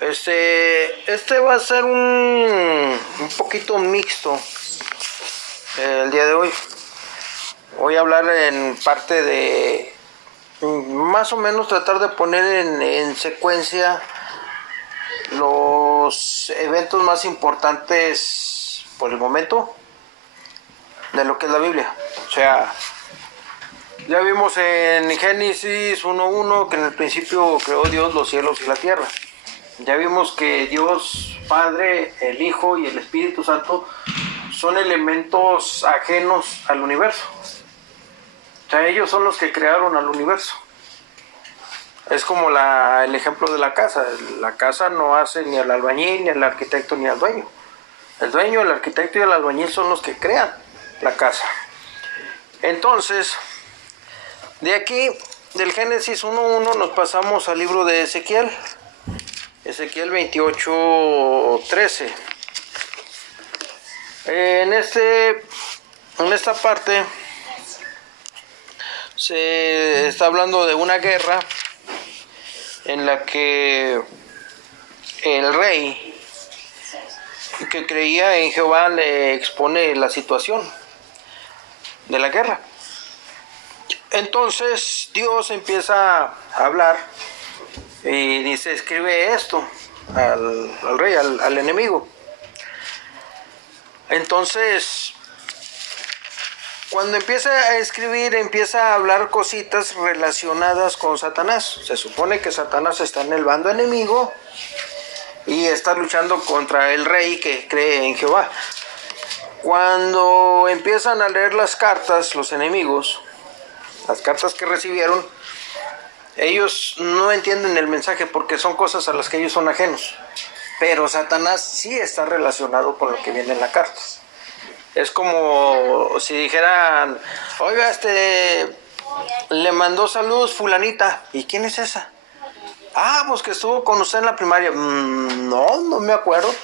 Este va a ser un poquito mixto el día de hoy. Voy a hablar en parte de más o menos tratar de poner en secuencia los eventos más importantes por el momento de lo que es la Biblia. O sea, ya vimos en Génesis 1:1 que en el principio creó Dios los cielos y la tierra. Ya vimos que Dios Padre, el Hijo y el Espíritu Santo son elementos ajenos al universo. O sea, ellos son los que crearon al universo. Es como el ejemplo de la casa. La casa no hace ni al albañil, ni al arquitecto, ni al dueño. El dueño, el arquitecto y el albañil son los que crean la casa. Entonces, de aquí, del Génesis 1:1, nos pasamos al libro de Ezequiel. Ezequiel 28:13. En esta parte se está hablando de una guerra en la que el rey que creía en Jehová le expone la situación de la guerra. Entonces Dios empieza a hablar y dice: escribe esto al rey, al enemigo. Entonces, cuando empieza a escribir, empieza a hablar cositas relacionadas con Satanás. Se supone que Satanás está en el bando enemigo y está luchando contra el rey que cree en Jehová. Cuando empiezan a leer las cartas, los enemigos, las cartas que recibieron, ellos no entienden el mensaje porque son cosas a las que ellos son ajenos. Pero Satanás sí está relacionado con lo que viene en la carta. Es como si dijeran: oiga, le mandó saludos fulanita. ¿Y quién es esa? Ah, pues que estuvo con usted en la primaria. No me acuerdo.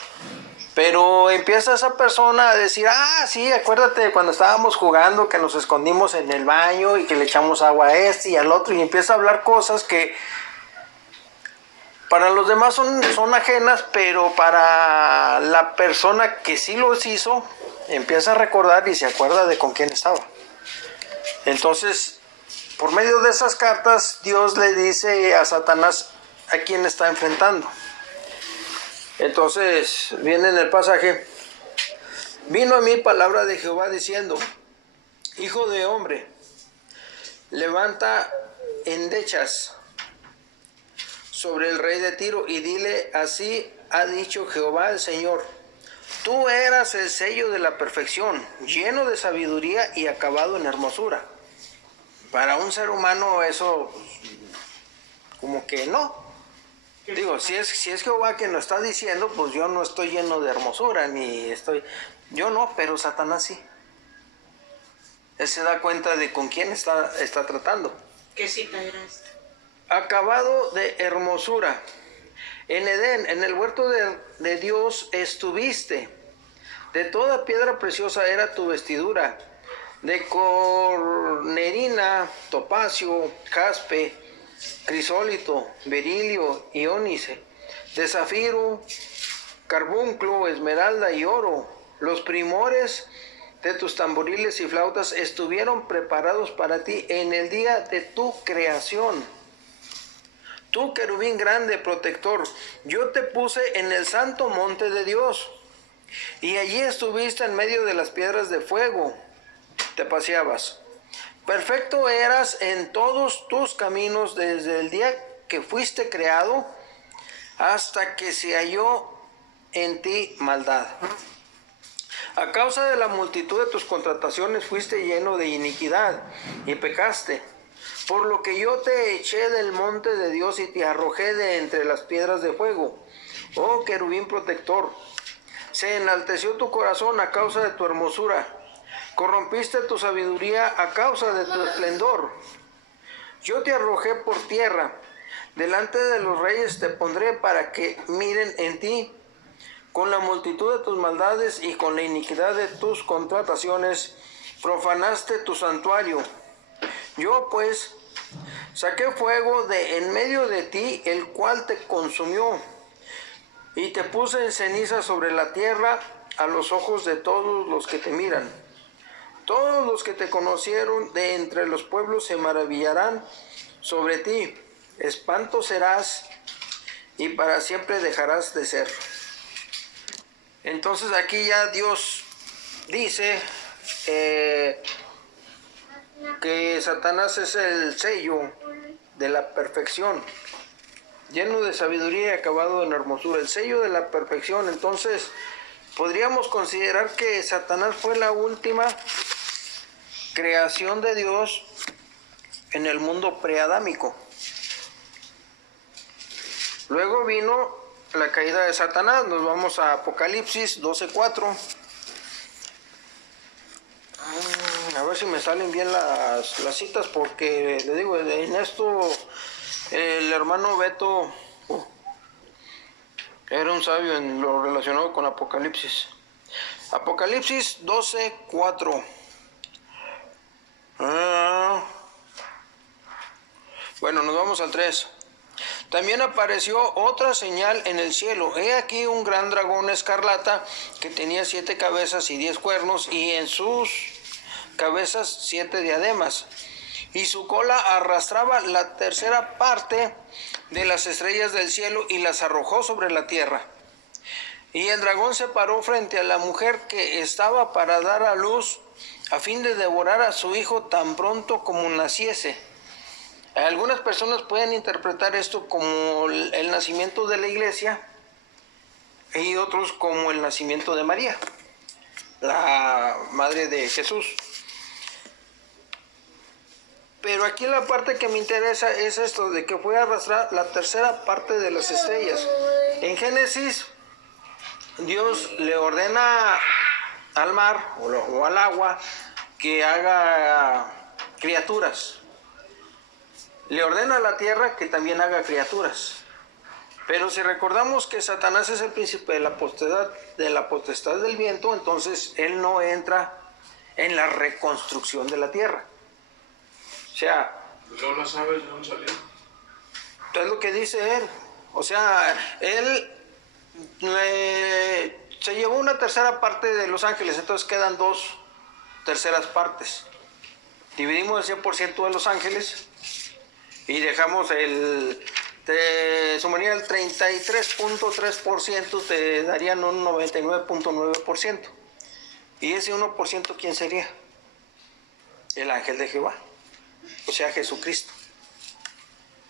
Pero empieza esa persona a decir: ah, sí, acuérdate cuando estábamos jugando que nos escondimos en el baño y que le echamos agua a este y al otro. Y empieza a hablar cosas que para los demás son ajenas, pero para la persona que sí los hizo, empieza a recordar y se acuerda de con quién estaba. Entonces, por medio de esas cartas, Dios le dice a Satanás a quién está enfrentando. Entonces, viene en el pasaje: vino a mí palabra de Jehová diciendo: hijo de hombre, levanta endechas sobre el rey de Tiro y dile: así ha dicho Jehová el Señor, tú eras el sello de la perfección, lleno de sabiduría y acabado en hermosura. Para un ser humano eso como que no. Digo, si es Jehová quien lo está diciendo, pues yo no estoy lleno de hermosura, yo no, pero Satanás sí. Él se da cuenta de con quién está tratando. ¿Qué cita era esta? Acabado de hermosura. En Edén, en el huerto de Dios estuviste. De toda piedra preciosa era tu vestidura. De cornerina, topacio, jaspe, crisólito, berilio y ónice. De zafiro, carbunclo, esmeralda y oro. Los primores de tus tamboriles y flautas estuvieron preparados para ti en el día de tu creación. Tú, querubín grande, protector, yo te puse en el santo monte de Dios, y allí estuviste en medio de las piedras de fuego, te paseabas. Perfecto eras en todos tus caminos desde el día que fuiste creado hasta que se halló en ti maldad. A causa de la multitud de tus contrataciones fuiste lleno de iniquidad y pecaste. Por lo que yo te eché del monte de Dios y te arrojé de entre las piedras de fuego. Oh querubín protector, se enalteció tu corazón a causa de tu hermosura. Corrompiste tu sabiduría a causa de tu esplendor. Yo te arrojé por tierra. Delante de los reyes te pondré para que miren en ti. Con la multitud de tus maldades y con la iniquidad de tus contrataciones profanaste tu santuario. Yo pues saqué fuego de en medio de ti, el cual te consumió. y te puse en ceniza sobre la tierra a los ojos de todos los que te miran. Todos los que te conocieron de entre los pueblos se maravillarán sobre ti. Espanto serás y para siempre dejarás de ser. Entonces aquí ya Dios dice que Satanás es el sello de la perfección, lleno de sabiduría y acabado en hermosura, el sello de la perfección. Entonces podríamos considerar que Satanás fue la última creación de Dios en el mundo preadámico. Luego vino la caída de Satanás. Nos vamos a Apocalipsis 12:4. A ver si me salen bien las citas, porque le digo, en esto el hermano Beto era un sabio en lo relacionado con Apocalipsis. Apocalipsis 12:4. Bueno, nos vamos al 3. También apareció otra señal en el cielo. He aquí un gran dragón escarlata que tenía 7 cabezas y 10 cuernos, y en sus cabezas 7 diademas. Y su cola arrastraba la tercera parte de las estrellas del cielo y las arrojó sobre la tierra. Y el dragón se paró frente a la mujer que estaba para dar a luz, a fin de devorar a su hijo tan pronto como naciese. Algunas personas pueden interpretar esto como el nacimiento de la iglesia y otros como el nacimiento de María, la madre de Jesús. Pero aquí la parte que me interesa es esto, de que fue a arrastrar la tercera parte de las estrellas. En Génesis, Dios le ordena al mar o al agua que haga criaturas. Le ordena a la tierra que también haga criaturas. Pero si recordamos que Satanás es el príncipe de la potestad del viento, entonces él no entra en la reconstrucción de la tierra. O sea, ¿no lo sabes de dónde salió? Es lo que dice él. O sea, él se llevó una tercera parte de los ángeles, entonces quedan 2 terceras partes. Dividimos el 100% de los ángeles y dejamos sumaría el 33.3%, te darían un 99.9%. ¿Y ese 1% quién sería? El ángel de Jehová, o sea, Jesucristo.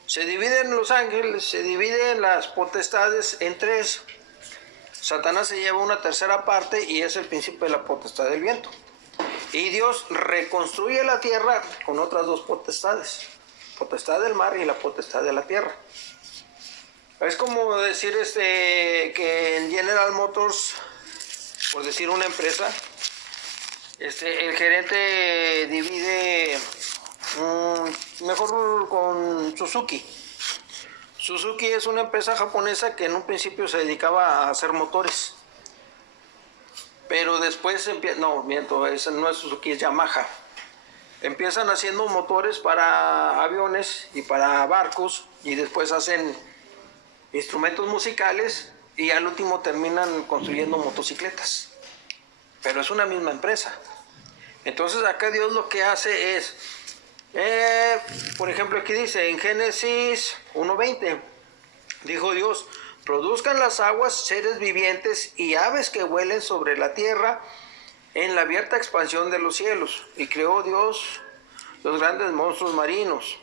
Se dividen los ángeles, se dividen las potestades en 3. Satanás se lleva una tercera parte y es el príncipe de la potestad del viento. Y Dios reconstruye la tierra con otras 2 potestades. Potestad del mar y la potestad de la tierra. Es como decir que en General Motors, por decir una empresa, el gerente divide mejor con Suzuki. Suzuki es una empresa japonesa que en un principio se dedicaba a hacer motores. Pero después no es Suzuki, es Yamaha. Empiezan haciendo motores para aviones y para barcos, y después hacen instrumentos musicales, y al último terminan construyendo motocicletas. Pero es una misma empresa. Entonces acá Dios lo que hace es, por ejemplo, aquí dice en Génesis 1:20, dijo Dios: produzcan las aguas seres vivientes y aves que vuelen sobre la tierra en la abierta expansión de los cielos. Y creó Dios los grandes monstruos marinos.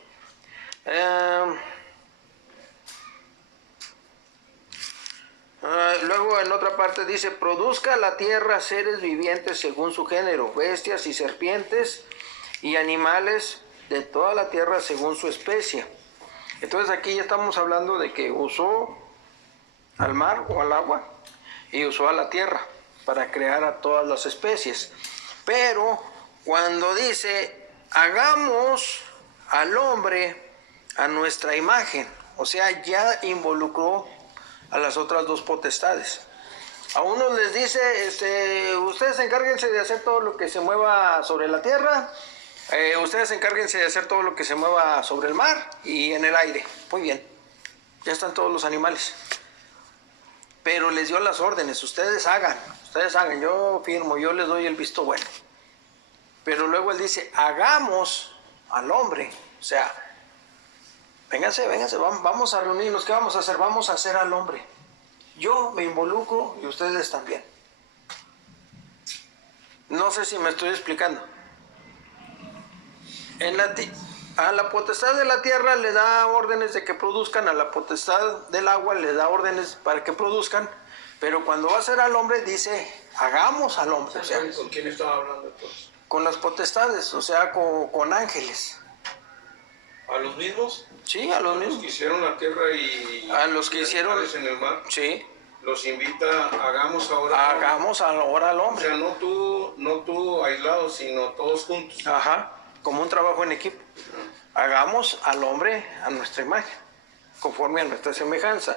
Luego en otra parte dice: produzca la tierra seres vivientes según su género, bestias y serpientes y animales de toda la tierra según su especie. Entonces aquí ya estamos hablando de que usó al mar o al agua y usó a la tierra para crear a todas las especies. Pero cuando dice hagamos al hombre a nuestra imagen, o sea, ya involucró a las otras 2 potestades. A unos les dice, ustedes encárguense de hacer todo lo que se mueva sobre la tierra, ustedes encárguense de hacer todo lo que se mueva sobre el mar y en el aire. Muy bien, ya están todos los animales. pero les dio las órdenes, ustedes hagan, yo firmo, yo les doy el visto bueno. Pero luego él dice, hagamos al hombre, o sea, vénganse, vamos a reunirnos, ¿qué vamos a hacer? Vamos a hacer al hombre. Yo me involucro y ustedes también. No sé si me estoy explicando. A la potestad de la tierra le da órdenes de que produzcan, a la potestad del agua le da órdenes para que produzcan, pero cuando va a ser al hombre dice, hagamos al hombre. O sea, ¿con quién estaba hablando entonces? Con las potestades, o sea, con ángeles. ¿A los mismos? Sí, a los mismos. Los que hicieron la tierra y a los que hicieron en el mar. Sí. Los invita, hagamos ahora al hombre. O sea, no tú aislado, sino todos juntos. Ajá, como un trabajo en equipo. Hagamos al hombre a nuestra imagen, conforme a nuestra semejanza.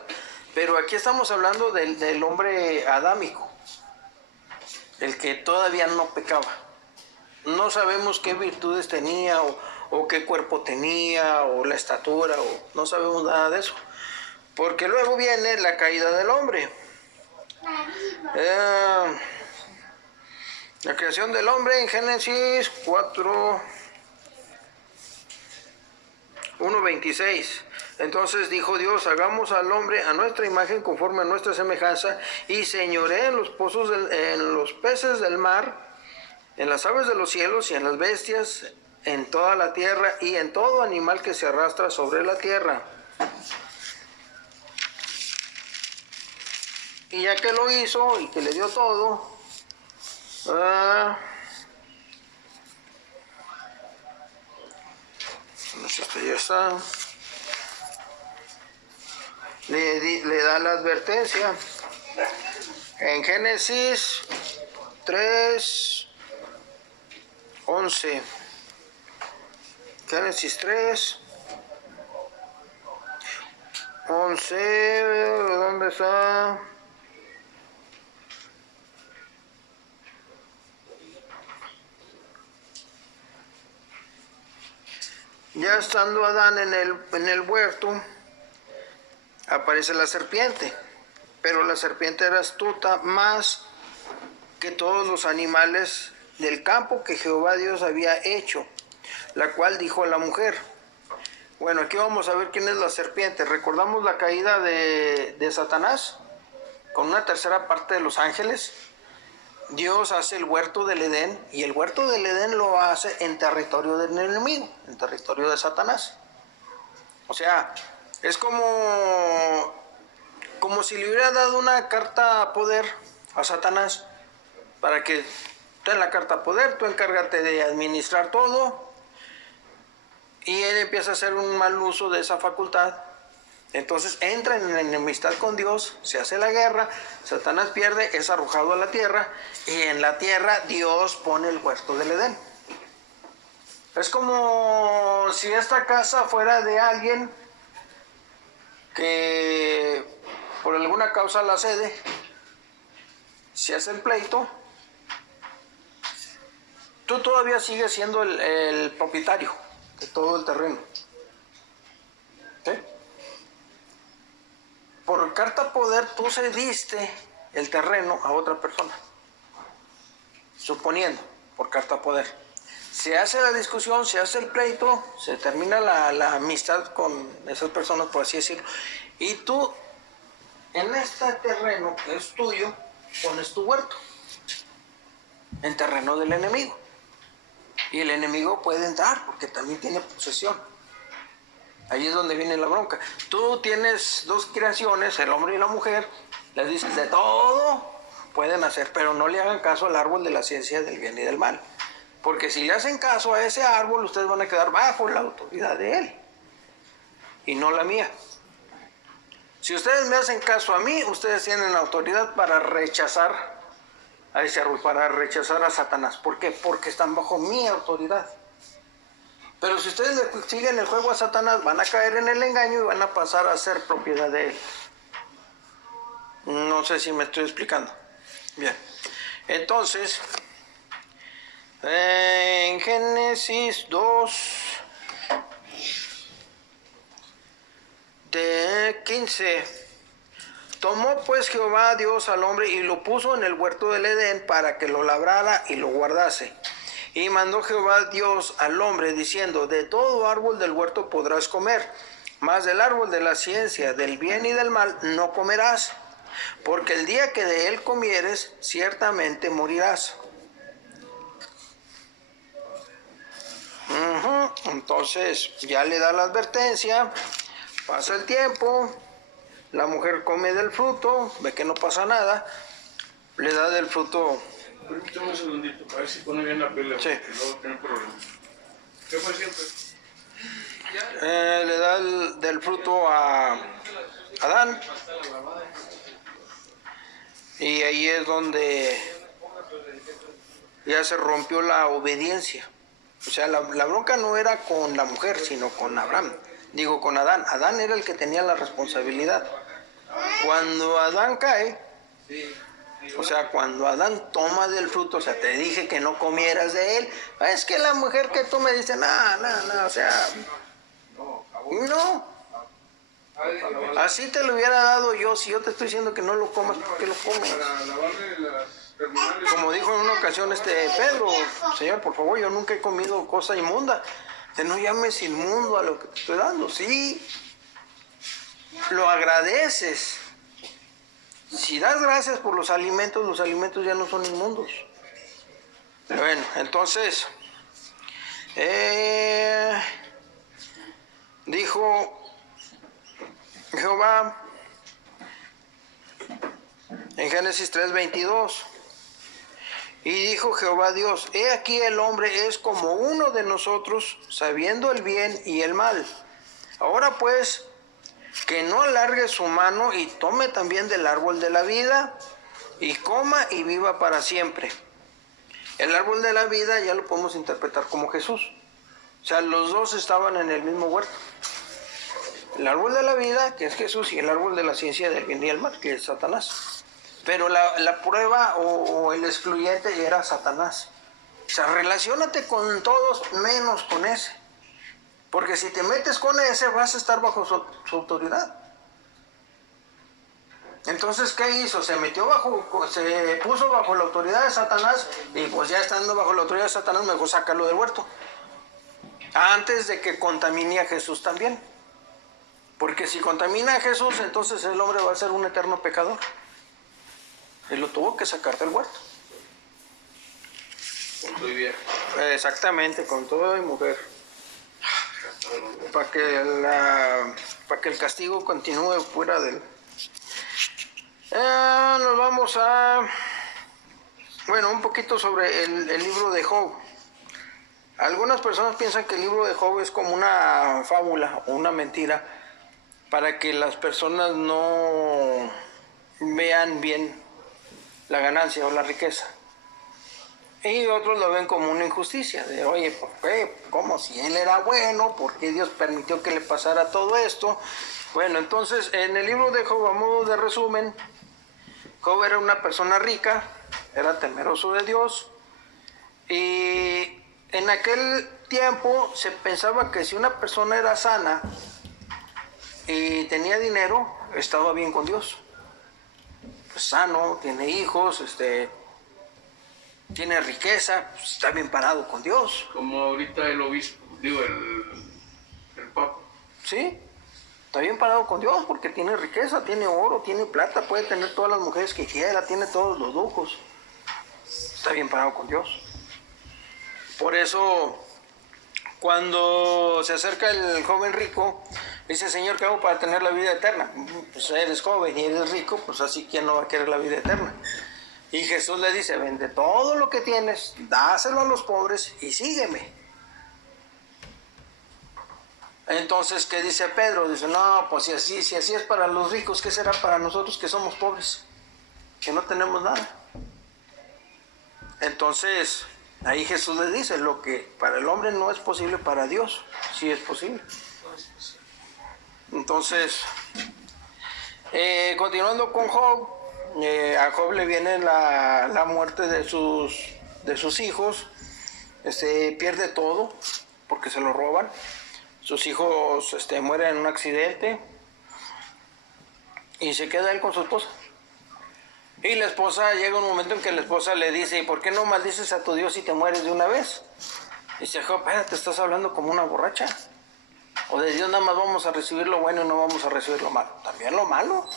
Pero aquí estamos hablando del hombre adámico, el que todavía no pecaba. No sabemos qué virtudes tenía o qué cuerpo tenía o la estatura, o no sabemos nada de eso. Porque luego viene la caída del hombre. La creación del hombre en Génesis 1:26. Entonces dijo Dios, hagamos al hombre a nuestra imagen conforme a nuestra semejanza y señoree en los pozos, en los peces del mar, en las aves de los cielos y en las bestias, en toda la tierra y en todo animal que se arrastra sobre la tierra. Y ya que lo hizo y que le dio todo, no sé, esto ya está. Le da la advertencia. En Génesis 3:11. Génesis 3:11. ¿Dónde está? Ya estando Adán en el huerto, aparece la serpiente, pero la serpiente era astuta más que todos los animales del campo que Jehová Dios había hecho, la cual dijo a la mujer. Bueno, aquí vamos a ver quién es la serpiente. ¿Recordamos la caída de Satanás? Con una tercera parte de los ángeles. Dios hace el huerto del Edén, y el huerto del Edén lo hace en territorio del enemigo, en territorio de Satanás. O sea, es como si le hubiera dado una carta a poder a Satanás, para que ten la carta a poder, tú encárgate de administrar todo, y él empieza a hacer un mal uso de esa facultad. Entonces entra en enemistad con Dios, se hace la guerra, Satanás pierde, es arrojado a la tierra, y en la tierra Dios pone el huerto del Edén. Es como si esta casa fuera de alguien que por alguna causa la cede, se hace el pleito, tú todavía sigues siendo el propietario de todo el terreno. ¿Sí? Por carta poder tú cediste el terreno a otra persona, suponiendo, por carta poder. Se hace la discusión, se hace el pleito, se termina la amistad con esas personas, por así decirlo, y tú en este terreno que es tuyo pones tu huerto, en terreno del enemigo, y el enemigo puede entrar porque también tiene posesión. Ahí es donde viene la bronca. Tú tienes dos creaciones, el hombre y la mujer, les dices de todo pueden hacer, pero no le hagan caso al árbol de la ciencia del bien y del mal, porque si le hacen caso a ese árbol, ustedes van a quedar bajo la autoridad de él y no la mía. Si ustedes me hacen caso a mí, ustedes tienen autoridad para rechazar a ese árbol, para rechazar a Satanás. ¿Por qué? Porque están bajo mi autoridad. Pero si ustedes le siguen el juego a Satanás, van a caer en el engaño y van a pasar a ser propiedad de él. No sé si me estoy explicando. Bien. Entonces, en Génesis 2:15, Tomó pues Jehová Dios al hombre y lo puso en el huerto del Edén para que lo labrara y lo guardase. Y mandó Jehová Dios al hombre diciendo: de todo árbol del huerto podrás comer, mas del árbol de la ciencia del bien y del mal no comerás, porque el día que de él comieres ciertamente morirás. Entonces ya le da la advertencia, pasa el tiempo, la mujer come del fruto, ve que no pasa nada, le da del fruto. Permítame un segundito, a ver si pone bien la pila, Sí. porque luego tiene problemas. ¿Qué fue siempre? Le da del fruto a Adán, y ahí es donde ya se rompió la obediencia. O sea, la bronca no era con la mujer, sino con Abraham. Digo, con Adán. Adán era el que tenía la responsabilidad. Cuando Adán cae, o sea, cuando Adán toma del fruto, o sea, te dije que no comieras de él, es que la mujer que tú me dices, no, o sea, no. Así te lo hubiera dado yo. Si yo te estoy diciendo que no lo comas, ¿por qué lo comes? Como dijo en una ocasión Pedro: Señor, por favor, yo nunca he comido cosa inmunda. No llames inmundo a lo que te estoy dando. Sí, lo agradeces. Si das gracias por los alimentos ya no son inmundos. Bueno, entonces dijo Jehová en Génesis 3:22: y dijo Jehová Dios: he aquí el hombre es como uno de nosotros, sabiendo el bien y el mal. Ahora pues, que no alargue su mano y tome también del árbol de la vida y coma y viva para siempre. El árbol de la vida ya lo podemos interpretar como Jesús. O sea, los dos estaban en el mismo huerto. El árbol de la vida, que es Jesús, y el árbol de la ciencia del bien y el mal, que es Satanás. Pero la prueba o el excluyente era Satanás. O sea, relaciónate con todos menos con ese. Porque si te metes con ese, vas a estar bajo su autoridad. Entonces, ¿qué hizo? Se puso bajo la autoridad de Satanás, y pues ya estando bajo la autoridad de Satanás, mejor sacarlo del huerto. Antes de que contamine a Jesús también. Porque si contamina a Jesús, entonces el hombre va a ser un eterno pecador. Él lo tuvo que sacar del huerto. Estoy bien. Exactamente, con todo y mujer. Para que el castigo continúe fuera del... nos vamos a... Bueno, un poquito sobre el libro de Job. Algunas personas piensan que el libro de Job es como una fábula o una mentira para que las personas no vean bien la ganancia o la riqueza. Y otros lo ven como una injusticia, de oye, ¿por qué? ¿Cómo? Si él era bueno, ¿por qué Dios permitió que le pasara todo esto? Bueno, entonces, en el libro de Job, a modo de resumen, Job era una persona rica, era temeroso de Dios, y en aquel tiempo se pensaba que si una persona era sana y tenía dinero, estaba bien con Dios. Pues sano, tiene hijos, tiene riqueza, pues está bien parado con Dios. Como ahorita el obispo, digo, el papa. Sí, está bien parado con Dios porque tiene riqueza, tiene oro, tiene plata, puede tener todas las mujeres que quiera, tiene todos los lujos. Está bien parado con Dios. Por eso, cuando se acerca el joven rico, dice: Señor, ¿qué hago para tener la vida eterna? Pues eres joven y eres rico, pues así, ¿quién no va a querer la vida eterna? Y Jesús le dice: vende todo lo que tienes, dáselo a los pobres y sígueme. Entonces, ¿qué dice Pedro? Dice: no, pues si así es para los ricos, ¿qué será para nosotros que somos pobres? Que no tenemos nada. Entonces, ahí Jesús le dice: lo que para el hombre no es posible, para Dios sí es posible. Entonces, continuando con Job, a Job le viene la muerte de sus hijos. Pierde todo porque se lo roban. Sus hijos mueren en un accidente. Y se queda él con su esposa. Y la esposa, llega un momento en que la esposa le dice, ¿y por qué no maldices a tu Dios y te mueres de una vez? Y dice, Job, espérate, estás hablando como una borracha. O de Dios nada más vamos a recibir lo bueno y no vamos a recibir lo malo. También lo malo.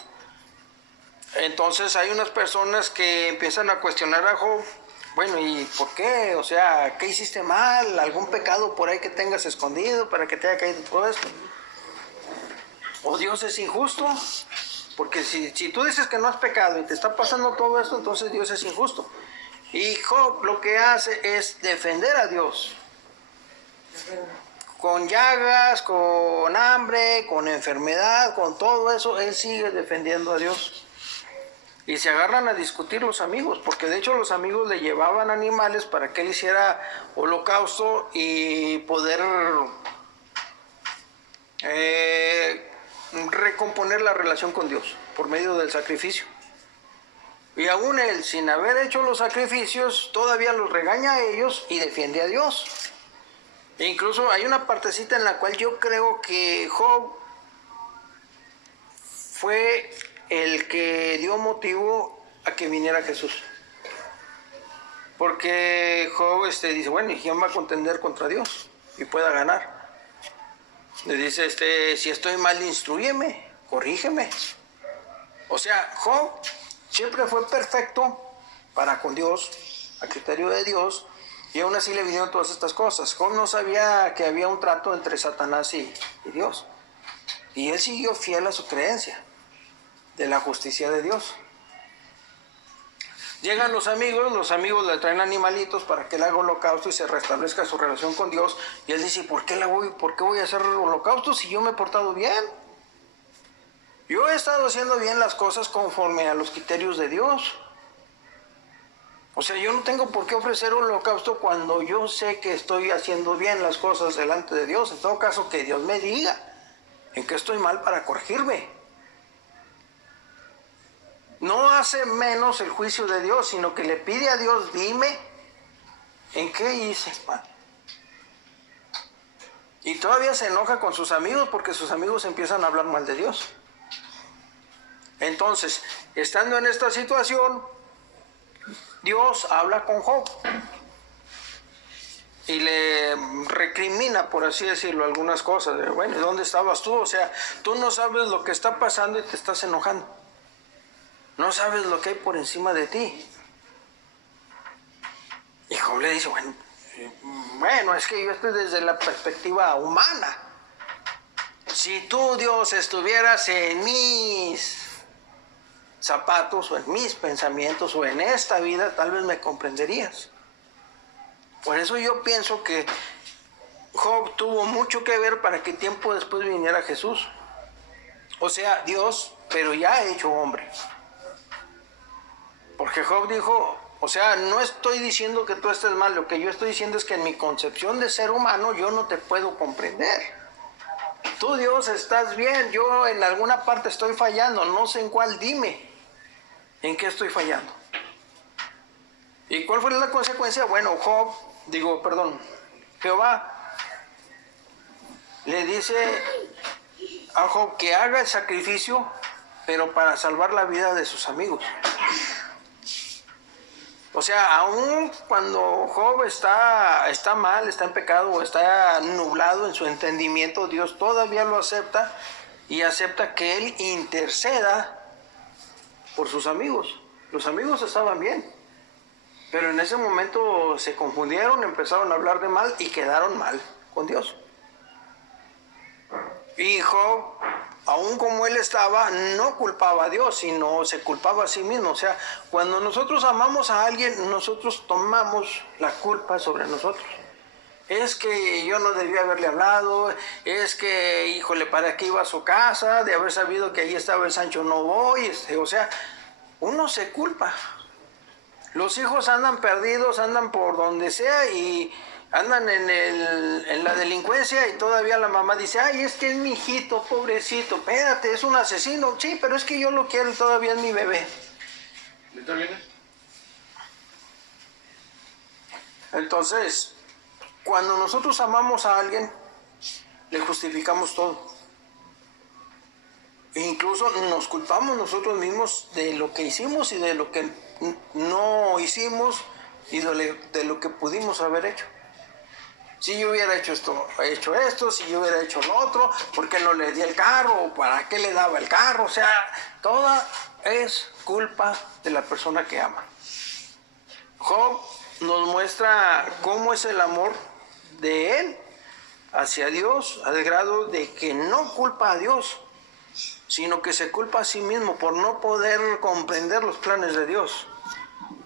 Entonces hay unas personas que empiezan a cuestionar a Job. Bueno, ¿y por qué? O sea, ¿qué hiciste mal? ¿Algún pecado por ahí que tengas escondido para que te haya caído todo esto? ¿O Dios es injusto? Porque si tú dices que no has pecado y te está pasando todo esto, entonces Dios es injusto. Y Job lo que hace es defender a Dios. Con llagas, con hambre, con enfermedad, con todo eso, él sigue defendiendo a Dios. Y se agarran a discutir los amigos, porque de hecho los amigos le llevaban animales para que él hiciera holocausto y poder recomponer la relación con Dios por medio del sacrificio. Y aún él, sin haber hecho los sacrificios, todavía los regaña a ellos y defiende a Dios. E incluso hay una partecita en la cual yo creo que Job fue el que dio motivo a que viniera Jesús. Porque Job dice, bueno, ¿y quién va a contender contra Dios y pueda ganar? Le dice, si estoy mal, instrúyeme, corrígeme. O sea, Job siempre fue perfecto para con Dios, a criterio de Dios, y aún así le vinieron todas estas cosas. Job no sabía que había un trato entre Satanás y Dios. Y él siguió fiel a su creencia de la justicia de Dios. Llegan los amigos le traen animalitos para que él haga holocausto y se restablezca su relación con Dios. Y él dice, ¿por qué voy a hacer holocausto si yo me he portado bien? Yo he estado haciendo bien las cosas conforme a los criterios de Dios. O sea, yo no tengo por qué ofrecer holocausto cuando yo sé que estoy haciendo bien las cosas delante de Dios. En todo caso, que Dios me diga en qué estoy mal para corregirme. No hace menos el juicio de Dios, sino que le pide a Dios, dime en qué hice mal. Y todavía se enoja con sus amigos porque sus amigos empiezan a hablar mal de Dios. Entonces, estando en esta situación, Dios habla con Job y le recrimina, por así decirlo, algunas cosas. Bueno, ¿dónde estabas tú? O sea, tú no sabes lo que está pasando y te estás enojando. No sabes lo que hay por encima de ti. Y Job le dice, bueno, es que yo estoy desde la perspectiva humana. Si tú, Dios, estuvieras en mis zapatos o en mis pensamientos o en esta vida, tal vez me comprenderías. Por eso yo pienso que Job tuvo mucho que ver para que tiempo después viniera Jesús. O sea, Dios, pero ya hecho hombre. Porque Job dijo, o sea, no estoy diciendo que tú estés mal, lo que yo estoy diciendo es que en mi concepción de ser humano yo no te puedo comprender. Tú, Dios, estás bien, yo en alguna parte estoy fallando, no sé en cuál, dime en qué estoy fallando. ¿Y cuál fue la consecuencia? Bueno, Jehová le dice a Job que haga el sacrificio, pero para salvar la vida de sus amigos. O sea, aun cuando Job está mal, está en pecado o está nublado en su entendimiento, Dios todavía lo acepta y acepta que él interceda por sus amigos. Los amigos estaban bien, pero en ese momento se confundieron, empezaron a hablar de mal y quedaron mal con Dios. Y Job, aun como él estaba, no culpaba a Dios, sino se culpaba a sí mismo. O sea, cuando nosotros amamos a alguien, nosotros tomamos la culpa sobre nosotros. Es que yo no debía haberle hablado, es que, híjole, ¿para qué iba a su casa? De haber sabido que ahí estaba el Sancho, no voy. O sea, uno se culpa. Los hijos andan perdidos, andan por donde sea y andan en la delincuencia y todavía la mamá dice, ay, es que es mi hijito, pobrecito, espérate, es un asesino. Sí, pero es que yo lo quiero y todavía es mi bebé. ¿Ahorita vienes? Entonces, cuando nosotros amamos a alguien, le justificamos todo. Incluso nos culpamos nosotros mismos de lo que hicimos y de lo que no hicimos y de lo que pudimos haber hecho. Si yo hubiera hecho esto, si yo hubiera hecho lo otro, ¿por qué no le di el carro? ¿O para qué le daba el carro? O sea, toda es culpa de la persona que ama. Job nos muestra cómo es el amor de él hacia Dios, al grado de que no culpa a Dios, sino que se culpa a sí mismo por no poder comprender los planes de Dios.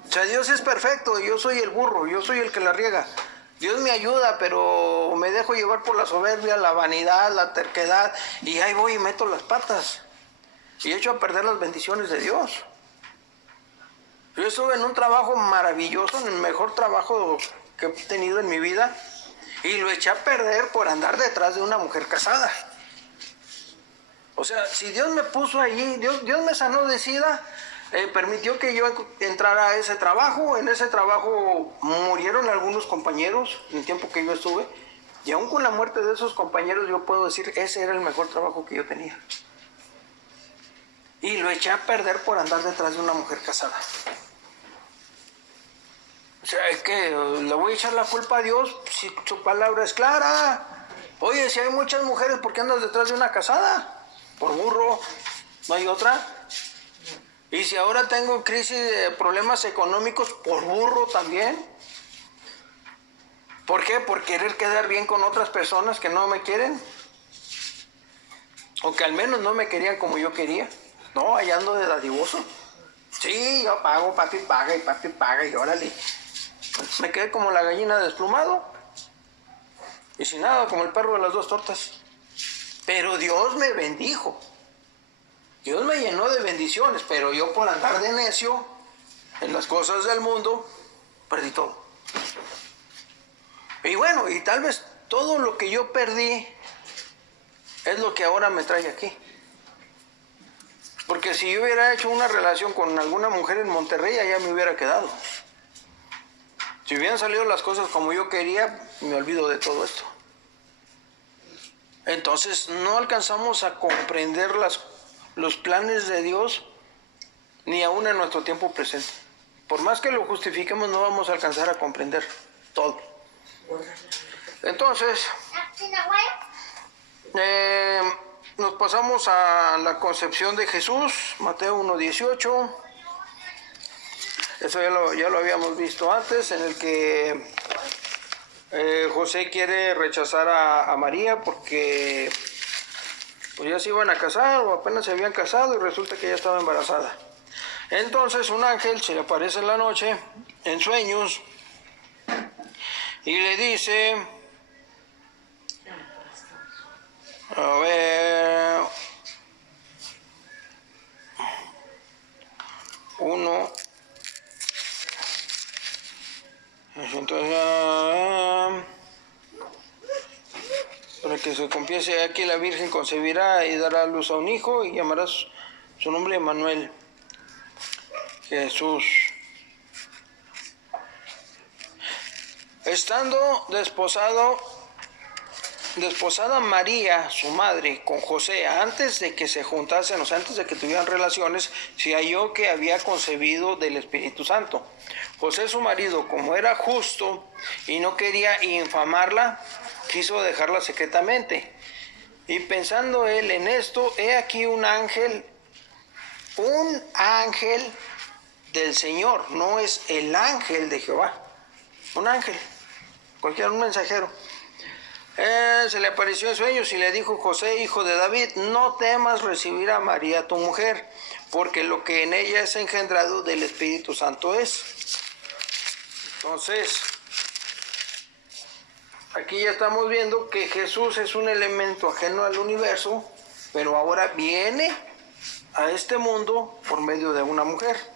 O sea, Dios es perfecto, yo soy el burro, yo soy el que la riega. Dios me ayuda, pero me dejo llevar por la soberbia, la vanidad, la terquedad, y ahí voy y meto las patas. Y echo a perder las bendiciones de Dios. Yo estuve en un trabajo maravilloso, en el mejor trabajo que he tenido en mi vida, y lo eché a perder por andar detrás de una mujer casada. O sea, si Dios me puso allí, Dios me sanó de SIDA, permitió que yo entrara a ese trabajo. En ese trabajo murieron algunos compañeros en el tiempo que yo estuve, y aún con la muerte de esos compañeros yo puedo decir, ese era el mejor trabajo que yo tenía. Y lo eché a perder por andar detrás de una mujer casada. O sea, es que le voy a echar la culpa a Dios si su palabra es clara. Oye, si hay muchas mujeres, ¿por qué andas detrás de una casada? Por burro, no hay otra. Y si ahora tengo crisis de problemas económicos, por burro también. ¿Por qué? Por querer quedar bien con otras personas que no me quieren. O que al menos no me querían como yo quería. No, allá ando de dadivoso. Sí, yo pago, papi paga, y órale. Me quedé como la gallina desplumado. Y sin nada, como el perro de las dos tortas. Pero Dios me bendijo. Dios me llenó de bendiciones, pero yo por andar de necio en las cosas del mundo, perdí todo. Y bueno, y tal vez todo lo que yo perdí es lo que ahora me trae aquí. Porque si yo hubiera hecho una relación con alguna mujer en Monterrey, allá me hubiera quedado. Si hubieran salido las cosas como yo quería, me olvido de todo esto. Entonces no alcanzamos a comprender los planes de Dios, ni aún en nuestro tiempo presente. Por más que lo justifiquemos, no vamos a alcanzar a comprender todo. Entonces, nos pasamos a la concepción de Jesús, Mateo 1:18. Eso ya lo habíamos visto antes, en el que José quiere rechazar a María porque pues ya se iban a casar o apenas se habían casado y resulta que ella estaba embarazada. Entonces un ángel se le aparece en la noche, en sueños, y le dice, a ver, 1, entonces, para que se confiese aquí la Virgen concebirá y dará a luz a un hijo y llamará su nombre Emmanuel, Jesús. Estando desposada María, su madre, con José, antes de que se juntasen, o sea, antes de que tuvieran relaciones, se halló que había concebido del Espíritu Santo. José, su marido, como era justo y no quería infamarla, quiso dejarla secretamente. Y pensando él en esto, he aquí un ángel del Señor, no es el ángel de Jehová, un ángel, un mensajero. Se le apareció en sueños y le dijo: José, hijo de David, no temas recibir a María tu mujer, porque lo que en ella es engendrado del Espíritu Santo es. Entonces, aquí ya estamos viendo que Jesús es un elemento ajeno al universo, pero ahora viene a este mundo por medio de una mujer.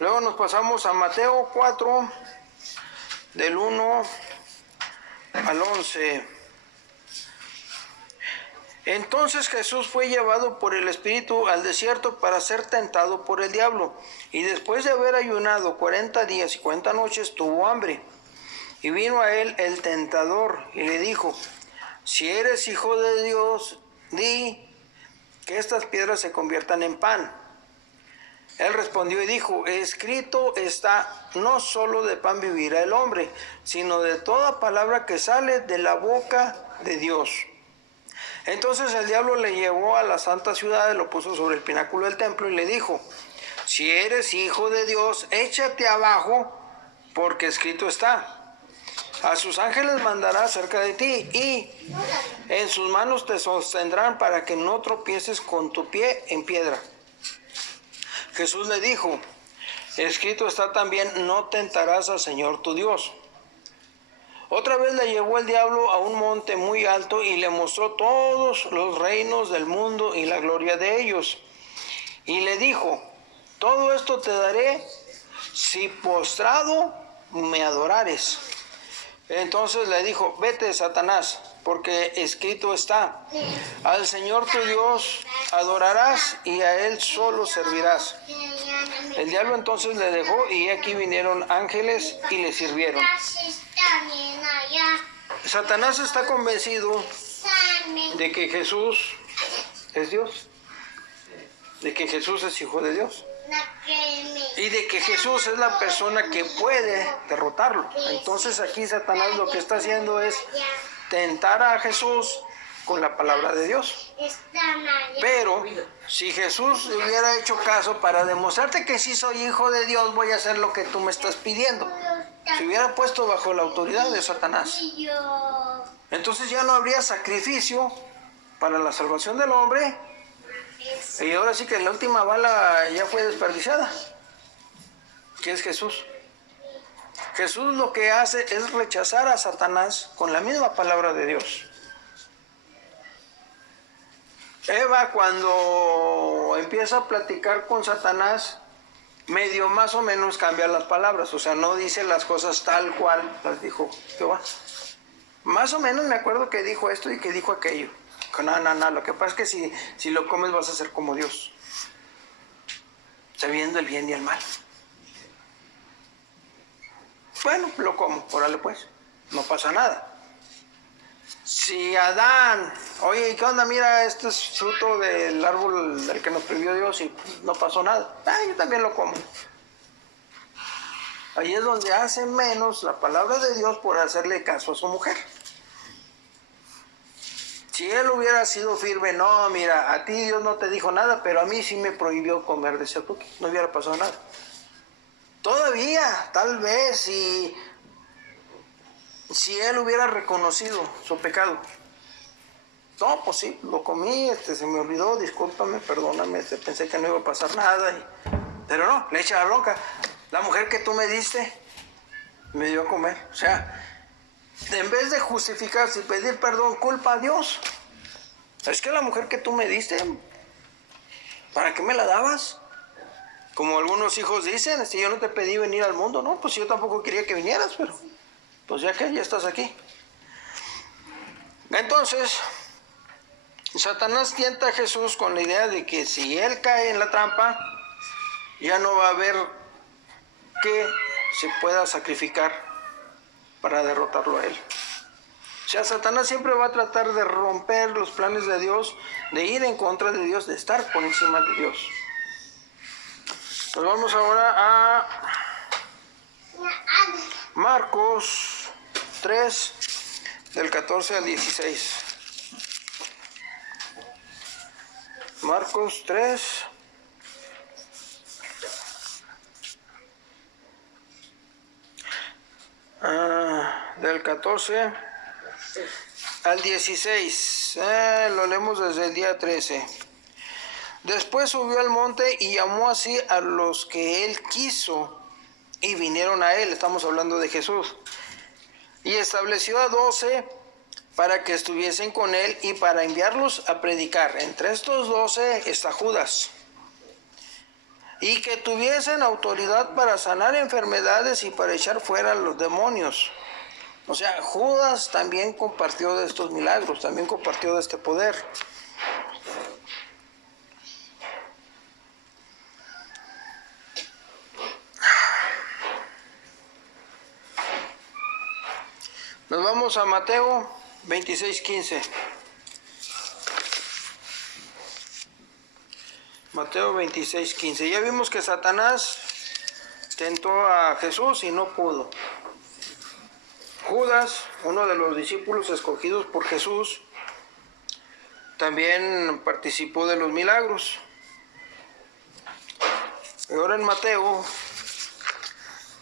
Luego nos pasamos a Mateo 4, del 1 al 11. Entonces Jesús fue llevado por el Espíritu al desierto para ser tentado por el diablo. Y después de haber ayunado 40 días y 40 noches, tuvo hambre. Y vino a él el tentador y le dijo: si eres hijo de Dios, di que estas piedras se conviertan en pan. Él respondió y dijo: escrito está, no solo de pan vivirá el hombre, sino de toda palabra que sale de la boca de Dios. Entonces el diablo le llevó a la santa ciudad, lo puso sobre el pináculo del templo y le dijo: si eres hijo de Dios, échate abajo, porque escrito está: a sus ángeles mandará cerca de ti, y en sus manos te sostendrán para que no tropieces con tu pie en piedra. Jesús le dijo: escrito está también: no tentarás al Señor tu Dios. Otra vez le llevó el diablo a un monte muy alto y le mostró todos los reinos del mundo y la gloria de ellos. Y le dijo: todo esto te daré si postrado me adorares. Entonces le dijo: vete, Satanás, porque escrito está: al Señor tu Dios adorarás y a Él solo servirás. El diablo entonces le dejó, y aquí vinieron ángeles y le sirvieron. Satanás está convencido de que Jesús es Dios, de que Jesús es hijo de Dios, y de que Jesús es la persona que puede derrotarlo. Entonces aquí Satanás lo que está haciendo es tentar a Jesús con la palabra de Dios. Pero si Jesús hubiera hecho caso, para demostrarte que sí soy hijo de Dios, voy a hacer lo que tú me estás pidiendo, se hubiera puesto bajo la autoridad de Satanás, entonces ya no habría sacrificio para la salvación del hombre. Y ahora sí que la última bala ya fue desperdiciada, que es Jesús. Jesús lo que hace es rechazar a Satanás con la misma palabra de Dios. Eva, cuando empieza a platicar con Satanás, medio más o menos cambia las palabras, o sea, no dice las cosas tal cual las dijo Jehová. Más o menos me acuerdo que dijo esto y que dijo aquello. No, lo que pasa es que si lo comes vas a ser como Dios, sabiendo el bien y el mal. Bueno, lo como, órale pues, no pasa nada. Si Adán, oye, ¿qué onda? Mira, este es fruto del árbol del que nos prohibió Dios, y no pasó nada. Yo también lo como. Ahí es donde hace menos la palabra de Dios por hacerle caso a su mujer. Si él hubiera sido firme: no, mira, a ti Dios no te dijo nada, pero a mí sí me prohibió comer de ese fruto, no hubiera pasado nada. Todavía, tal vez, si él hubiera reconocido su pecado. No, pues sí, lo comí, se me olvidó, discúlpame, perdóname, pensé que no iba a pasar nada. Pero no, le echa la bronca. La mujer que tú me diste me dio a comer. O sea, en vez de justificarse y pedir perdón, culpa a Dios. Es que la mujer que tú me diste, ¿para qué me la dabas? Como algunos hijos dicen: yo no te pedí venir al mundo. No, pues yo tampoco quería que vinieras, pero pues ya que ya estás aquí. Entonces, Satanás tienta a Jesús con la idea de que si él cae en la trampa, ya no va a haber que se pueda sacrificar para derrotarlo a él. O sea, Satanás siempre va a tratar de romper los planes de Dios, de ir en contra de Dios, de estar por encima de Dios. Pues vamos ahora a Marcos 3, del 14 al 16. Marcos 3. Del 14 al 16. Lo leemos desde el día 13. Después subió al monte y llamó así a los que él quiso, y vinieron a él. Estamos hablando de Jesús. Y estableció a 12 para que estuviesen con él y para enviarlos a predicar. Entre estos 12 está Judas. Y que tuviesen autoridad para sanar enfermedades y para echar fuera los demonios. O sea, Judas también compartió de estos milagros, también compartió de este poder. Nos vamos a Mateo 26:15. Mateo 26:15. Ya vimos que Satanás tentó a Jesús y no pudo. Judas, uno de los discípulos escogidos por Jesús, también participó de los milagros. Y ahora en Mateo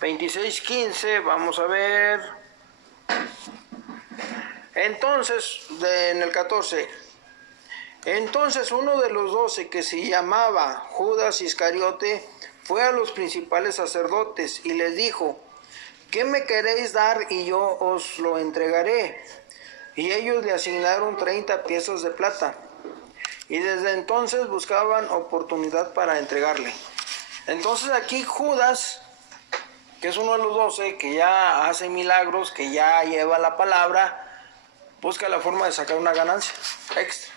26:15 vamos a ver. Entonces, en el 14, entonces uno de los 12, que se llamaba Judas Iscariote, fue a los principales sacerdotes y les dijo: ¿qué me queréis dar y yo os lo entregaré? Y ellos le asignaron 30 piezas de plata. Y desde entonces buscaban oportunidad para entregarle. Entonces aquí Judas, que es uno de los 12, que ya hace milagros, que ya lleva la palabra, busca la forma de sacar una ganancia extra.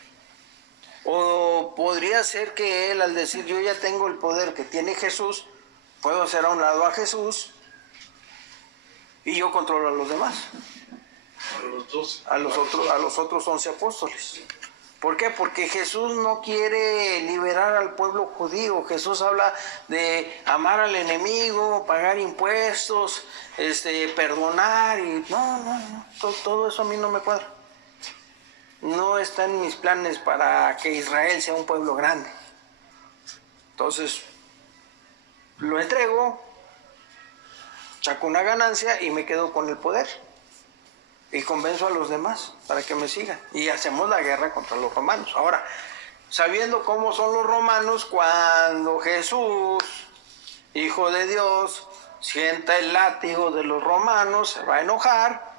O podría ser que él, al decir yo ya tengo el poder que tiene Jesús, puedo hacer a un lado a Jesús y yo controlo a los demás. A los 12. A los otros 11 apóstoles. ¿Por qué? Porque Jesús no quiere liberar al pueblo judío. Jesús habla de amar al enemigo, pagar impuestos, perdonar y no, todo eso a mí no me cuadra. No está en mis planes para que Israel sea un pueblo grande. Entonces, lo entrego, saco una ganancia y me quedo con el poder. Y convenzo a los demás para que me sigan. Y hacemos la guerra contra los romanos. Ahora, sabiendo cómo son los romanos, cuando Jesús, Hijo de Dios, sienta el látigo de los romanos, se va a enojar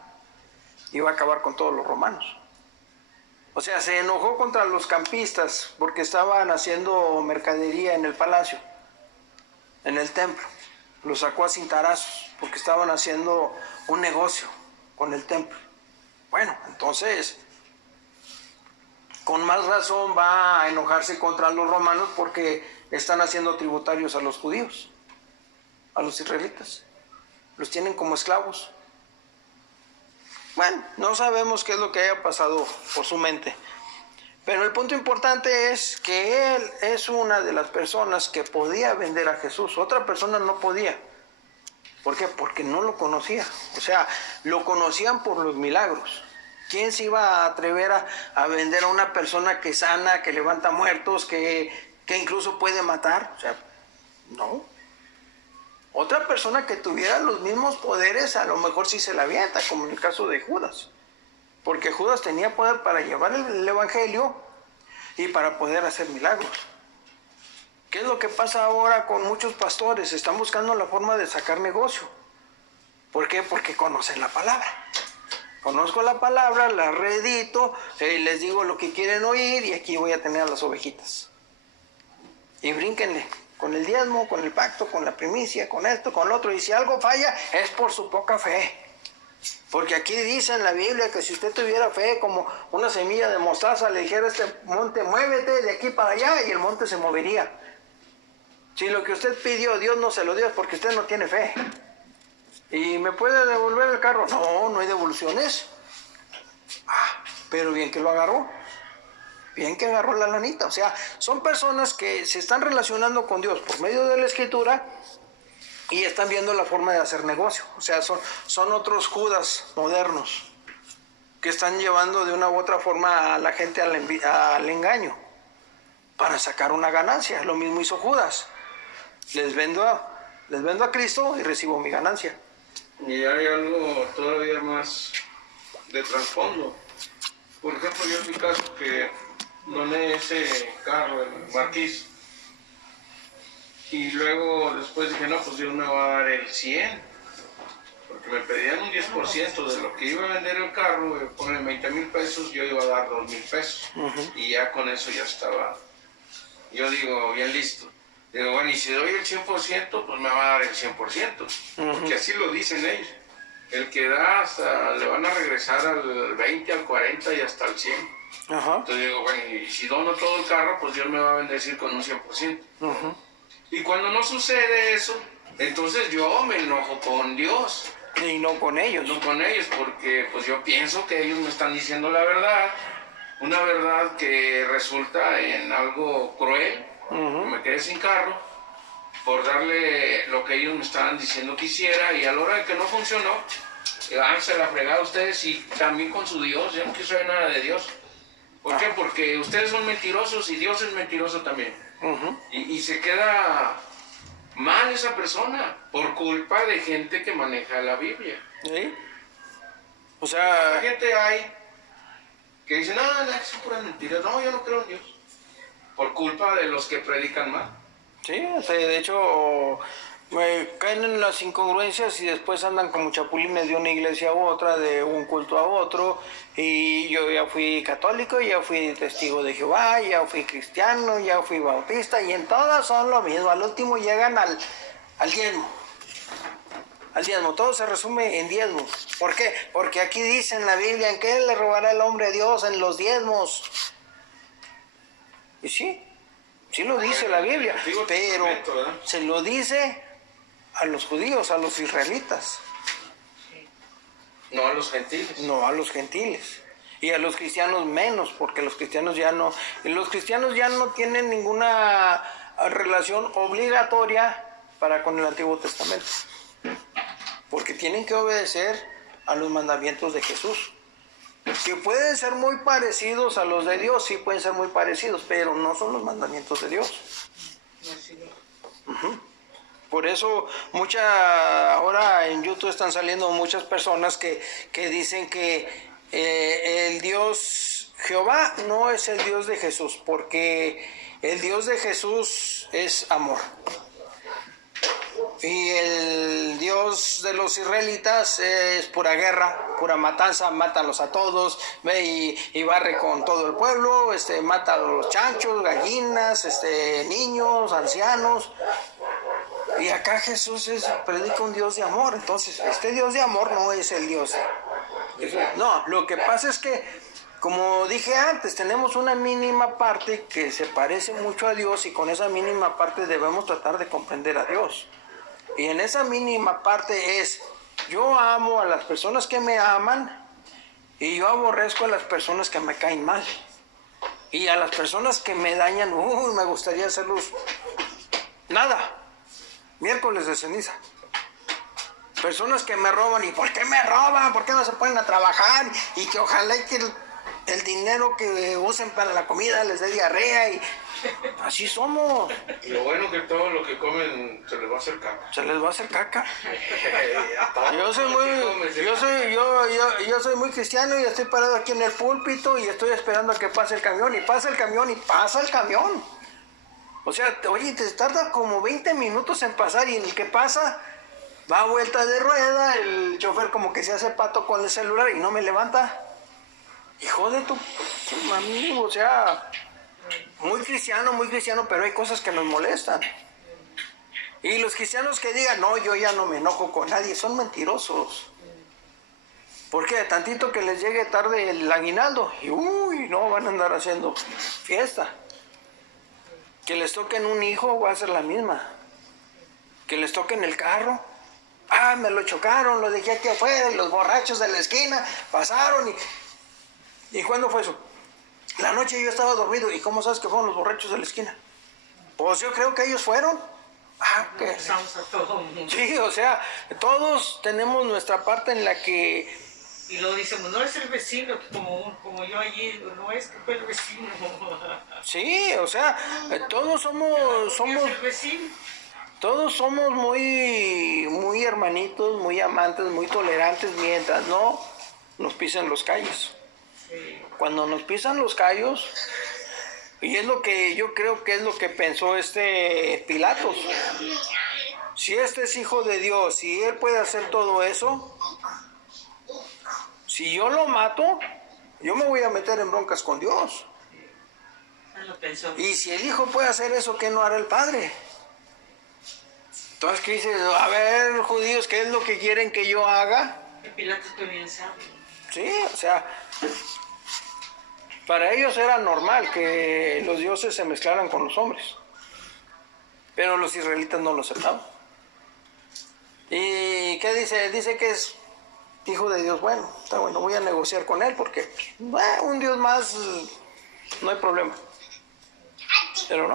y va a acabar con todos los romanos. O sea, se enojó contra los campistas porque estaban haciendo mercadería en el palacio, en el templo. Los sacó a cintarazos porque estaban haciendo un negocio con el templo. Bueno, entonces, con más razón va a enojarse contra los romanos porque están haciendo tributarios a los judíos, a los israelitas. Los tienen como esclavos. Bueno, no sabemos qué es lo que haya pasado por su mente. Pero el punto importante es que él es una de las personas que podía vender a Jesús. Otra persona no podía. ¿Por qué? Porque no lo conocía. O sea, lo conocían por los milagros. ¿Quién se iba a atrever a vender a una persona que sana, que levanta muertos, que incluso puede matar? O sea, no. Otra persona que tuviera los mismos poderes, a lo mejor sí se la avienta, como en el caso de Judas. Porque Judas tenía poder para llevar el evangelio y para poder hacer milagros. ¿Qué es lo que pasa ahora con muchos pastores? Están buscando la forma de sacar negocio. ¿Por qué? Porque conocen la palabra. Conozco la palabra, la reedito, les digo lo que quieren oír y aquí voy a tener a las ovejitas. Y brínquenle, con el diezmo, con el pacto, con la primicia, con esto, con lo otro. Y si algo falla, es por su poca fe. Porque aquí dice en la Biblia que si usted tuviera fe como una semilla de mostaza, le dijera a este monte, muévete de aquí para allá, y el monte se movería. Si lo que usted pidió, Dios no se lo dio, es porque usted no tiene fe. ¿Y me puede devolver el carro? No, no hay devoluciones. Pero bien que lo agarró. Bien que agarró la lanita. O sea, son personas que se están relacionando con Dios por medio de la Escritura y están viendo la forma de hacer negocio. O sea, son otros Judas modernos que están llevando de una u otra forma a la gente al engaño para sacar una ganancia. Lo mismo hizo Judas. Les vendo a Cristo y recibo mi ganancia. Y hay algo todavía más de trasfondo. Por ejemplo, yo en mi caso que doné ese carro, el Marquis, y luego después dije, no, pues Dios me va a dar el 100, porque me pedían un 10% de lo que iba a vender el carro, ponen 20,000 pesos, yo iba a dar 2,000 pesos, y ya con eso ya estaba, yo digo, bien listo. Digo, bueno, y si doy el 100%, pues me va a dar el 100%, porque así lo dicen ellos. El que da hasta le van a regresar al 20, al 40 y hasta al 100. Entonces digo, bueno, y si dono todo el carro, pues Dios me va a bendecir con un 100%. Y cuando no sucede eso, Entonces yo me enojo con Dios. Y no con ellos. No con ellos, porque pues yo pienso que ellos me están diciendo la verdad, una verdad que resulta en algo cruel, que me quedé sin carro, por darle lo que ellos me estaban diciendo que hiciera, y a la hora de que no funcionó, se la fregada a ustedes y también con su Dios. Yo no quiero saber nada de Dios. ¿Por qué? Porque ustedes son mentirosos y Dios es mentiroso también. Y se queda mal esa persona por culpa de gente que maneja la Biblia. ¿Sí? O sea... ¿Cuánta gente hay que dice, no, son puras mentiras? No, yo no creo en Dios. Por culpa de los que predican mal. Sí, o sea, de hecho, caen en las incongruencias y después andan como chapulines de una iglesia a otra, de un culto a otro. Y yo ya fui católico, ya fui testigo de Jehová, ya fui cristiano, ya fui bautista, y en todas son lo mismo. Al último llegan al diezmo. Al diezmo, todo se resume en diezmo. ¿Por qué? Porque aquí dice en la Biblia, ¿en qué le robará el hombre a Dios? En los diezmos. Y sí. Sí lo dice la Biblia, pero se lo dice a los judíos, a los israelitas. No a los gentiles. No a los gentiles. Y a los cristianos menos, porque los cristianos ya no tienen ninguna relación obligatoria para con el Antiguo Testamento. Porque tienen que obedecer a los mandamientos de Jesús. Que pueden ser muy parecidos a los de Dios, sí pueden ser muy parecidos, pero no son los mandamientos de Dios. Por eso ahora en YouTube están saliendo muchas personas que dicen que el Dios Jehová no es el Dios de Jesús, porque el Dios de Jesús es amor. Y el Dios de los israelitas es pura guerra, pura matanza, mátalos a todos, ve y barre con todo el pueblo, mata a los chanchos, gallinas, niños, ancianos. Y acá Jesús predica un Dios de amor. Entonces, este Dios de amor no es el Dios. No, lo que pasa es que, como dije antes, tenemos una mínima parte que se parece mucho a Dios, y con esa mínima parte debemos tratar de comprender a Dios. Y en esa mínima parte es, yo amo a las personas que me aman y yo aborrezco a las personas que me caen mal. Y a las personas que me dañan, me gustaría hacerlos nada, miércoles de ceniza. Personas que me roban, ¿y por qué me roban? ¿Por qué no se ponen a trabajar? Y que ojalá que el dinero que usen para la comida les dé diarrea, y así somos. Y lo bueno que todo lo que comen se les va a hacer caca. Se les va a hacer caca. Yo soy muy cristiano y estoy parado aquí en el púlpito y estoy esperando a que pase el camión, y pasa el camión y pasa el camión. O sea, oye, te tarda como 20 minutos en pasar, y en el que pasa va a vuelta de rueda, el chofer como que se hace pato con el celular y no me levanta. Hijo de tu amigo, o sea, muy cristiano, pero hay cosas que nos molestan. Y los cristianos que digan, no, yo ya no me enojo con nadie, son mentirosos. Porque tantito que les llegue tarde el aguinaldo, y no, van a andar haciendo fiesta. Que les toquen un hijo, va a ser la misma. Que les toquen el carro, me lo chocaron, lo dejé aquí afuera, y los borrachos de la esquina pasaron. ¿Y cuándo fue eso? La noche yo estaba dormido. ¿Y cómo sabes que fueron los borrachos de la esquina? Pues yo creo que ellos fueron. ¿Qué? Sí, o sea, todos tenemos nuestra parte en la que... Y luego decimos, no es el vecino, como yo allí, no es que fue el vecino. Sí, o sea, todos somos el vecino. Todos somos muy hermanitos, muy amantes, muy tolerantes, mientras no nos pisen los callos. Sí. Cuando nos pisan los callos, y es lo que yo creo que es lo que pensó Pilatos. Si este es hijo de Dios, si él puede hacer todo eso, si yo lo mato, yo me voy a meter en broncas con Dios. Y si el hijo puede hacer eso, ¿qué no hará el padre? Entonces, ¿qué dice? A ver, judíos, ¿qué es lo que quieren que yo haga? Que Pilatos también sabe. Sí, o sea, para ellos era normal que los dioses se mezclaran con los hombres, pero los israelitas no lo aceptaban. ¿Y qué dice? Dice que es hijo de Dios. Bueno, está bueno, voy a negociar con él porque un Dios más, no hay problema. Pero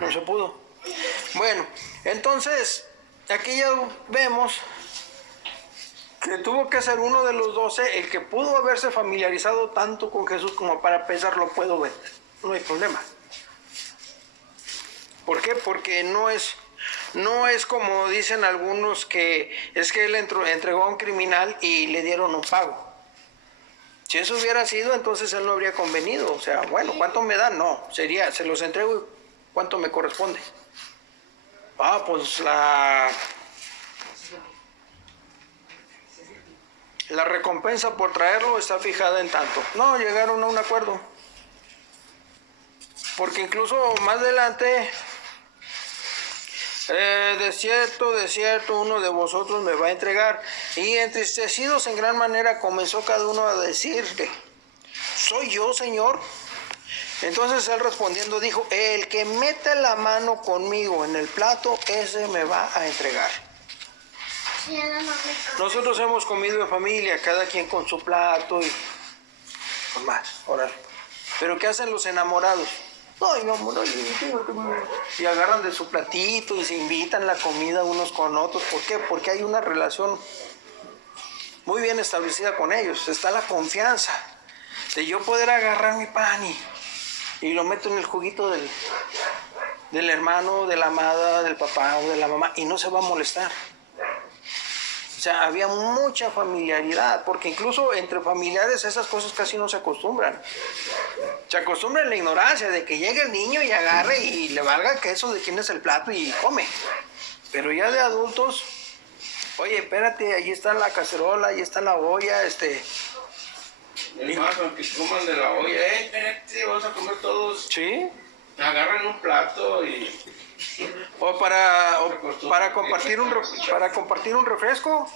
no se pudo. Bueno, entonces, aquí ya vemos que tuvo que ser uno de los 12 el que pudo haberse familiarizado tanto con Jesús como para pensar, lo puedo ver, no hay problema. ¿Por qué? Porque no es como dicen algunos que es que él entregó a un criminal y le dieron un pago. Si eso hubiera sido, entonces él no habría convenido. O sea, bueno, ¿cuánto me dan? No, sería, se los entrego y ¿cuánto me corresponde? Pues la recompensa por traerlo está fijada en tanto. No, llegaron a un acuerdo. Porque incluso más adelante, de cierto, uno de vosotros me va a entregar. Y entristecidos en gran manera comenzó cada uno a decirle, ¿soy yo, Señor? Entonces él respondiendo dijo, el que mete la mano conmigo en el plato, ese me va a entregar. Nosotros hemos comido en familia, cada quien con su plato y con más, órale. Pero ¿qué hacen los enamorados? Ay, no, y agarran de su platito y se invitan la comida unos con otros. ¿Por qué? Porque hay una relación muy bien establecida con ellos. Está la confianza de yo poder agarrar mi pan y lo meto en el juguito del hermano, de la amada, del papá o de la mamá y no se va a molestar. O sea, había mucha familiaridad, porque incluso entre familiares esas cosas casi no se acostumbran. Se acostumbra en la ignorancia de que llegue el niño y agarre y le valga queso de quién es el plato y come. Pero ya de adultos, oye, espérate, ahí está la cacerola, ahí está la olla, Es más, aunque coman de la olla, espérate, vamos a comer todos. Sí. Agarran un plato y... O para compartir un refresco.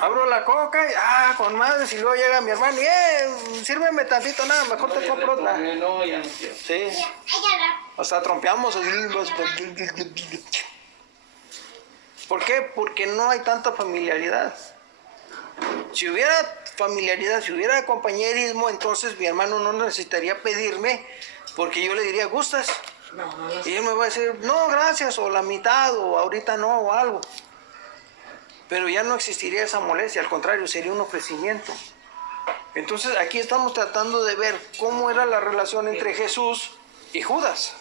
Abro la coca y con madres y luego llega mi hermano y sírveme tantito, nada, mejor te compro otra. No, ya no quiero. Sí. Hasta trompeamos. ¿Por qué? Porque no hay tanta familiaridad. Si hubiera familiaridad, si hubiera compañerismo, entonces mi hermano no necesitaría pedirme, porque yo le diría, ¿gustas? Y él me va a decir, no, gracias, o la mitad, o ahorita no, o algo. Pero ya no existiría esa molestia, al contrario, sería un ofrecimiento. Entonces aquí estamos tratando de ver cómo era la relación entre Jesús y Judas,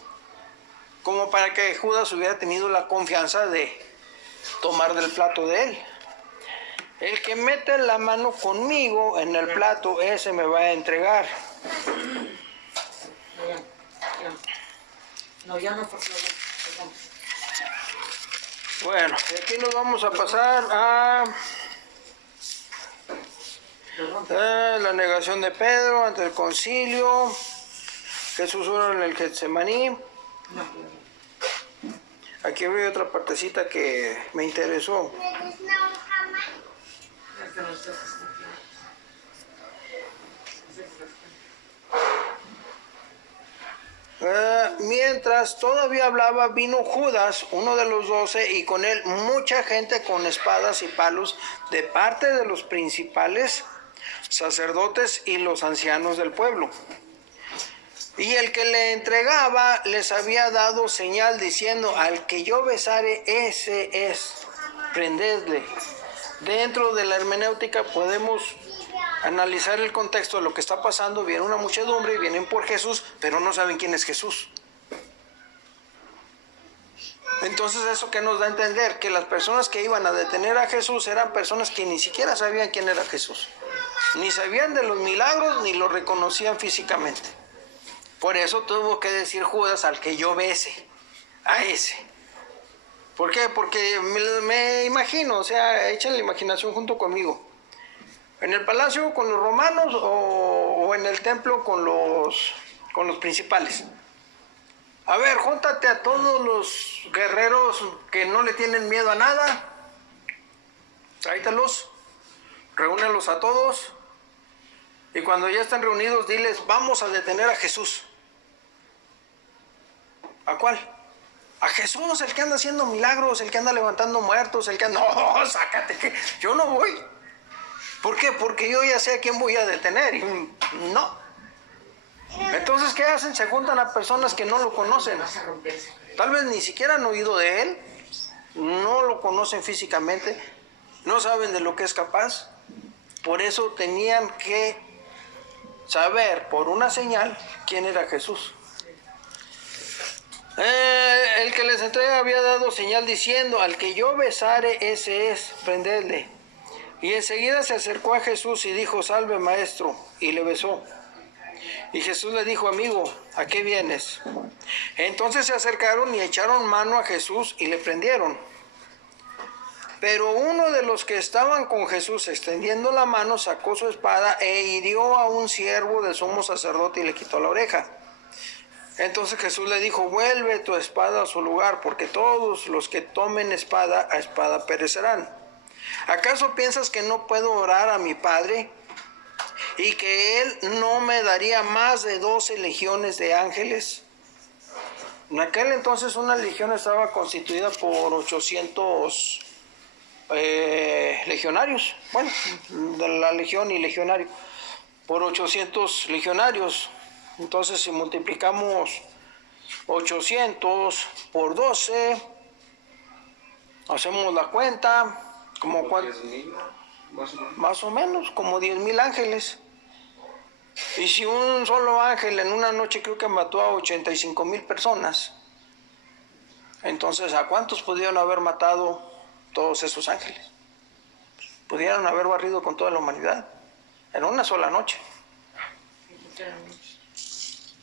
como para que Judas hubiera tenido la confianza de tomar del plato de él. El que mete la mano conmigo en el plato, ese me va a entregar. No, ya no, por favor. Bueno, y aquí nos vamos a pasar a la negación de Pedro ante el concilio. Jesús ora en el Getsemaní. Aquí veo otra partecita que me interesó. Mientras todavía hablaba, vino Judas, uno de los 12, y con él mucha gente con espadas y palos de parte de los principales sacerdotes y los ancianos del pueblo. Y el que le entregaba les había dado señal diciendo, al que yo besare, ese es, prendedle. Dentro de la hermenéutica podemos analizar el contexto de lo que está pasando. Viene una muchedumbre y vienen por Jesús, pero no saben quién es Jesús. Entonces, ¿eso qué nos da a entender? Que las personas que iban a detener a Jesús eran personas que ni siquiera sabían quién era Jesús. Ni sabían de los milagros, ni lo reconocían físicamente. Por eso tuvo que decir Judas, al que yo bese, a ese. ¿Por qué? Porque me imagino, o sea, echen la imaginación junto conmigo. ¿En el palacio con los romanos o en el templo con los principales? A ver, júntate a todos los guerreros que no le tienen miedo a nada. Tráetelos, reúnelos a todos. Y cuando ya estén reunidos, diles, vamos a detener a Jesús. ¿A cuál? A Jesús, el que anda haciendo milagros, el que anda levantando muertos, el que anda... No, sácate, que yo no voy. ¿Por qué? Porque yo ya sé a quién voy a detener. Y no. Entonces, ¿qué hacen? Se juntan a personas que no lo conocen. Tal vez ni siquiera han oído de él, no lo conocen físicamente, no saben de lo que es capaz. Por eso tenían que saber por una señal quién era Jesús. El que les entrega había dado señal diciendo: al que yo besare, ese es, prendedle. Y enseguida se acercó a Jesús y dijo: salve, maestro, y le besó. Y Jesús le dijo: amigo, ¿a qué vienes? Entonces se acercaron y echaron mano a Jesús y le prendieron. Pero uno de los que estaban con Jesús, extendiendo la mano, sacó su espada e hirió a un siervo del sumo sacerdote y le quitó la oreja. Entonces Jesús le dijo: vuelve tu espada a su lugar, porque todos los que tomen espada, a espada perecerán. ¿Acaso piensas que no puedo orar a mi Padre y que Él no me daría más de 12 legiones de ángeles? En aquel entonces una legión estaba constituida por 800 legionarios. Bueno, de la legión y legionario, por 800 legionarios. Entonces, si multiplicamos 800 por 12, hacemos la cuenta, como 10,000, más o menos, como 10,000 ángeles. Y si un solo ángel en una noche creo que mató a 85,000 personas, entonces, ¿a cuántos pudieron haber matado todos esos ángeles? Pudieron haber barrido con toda la humanidad en una sola noche.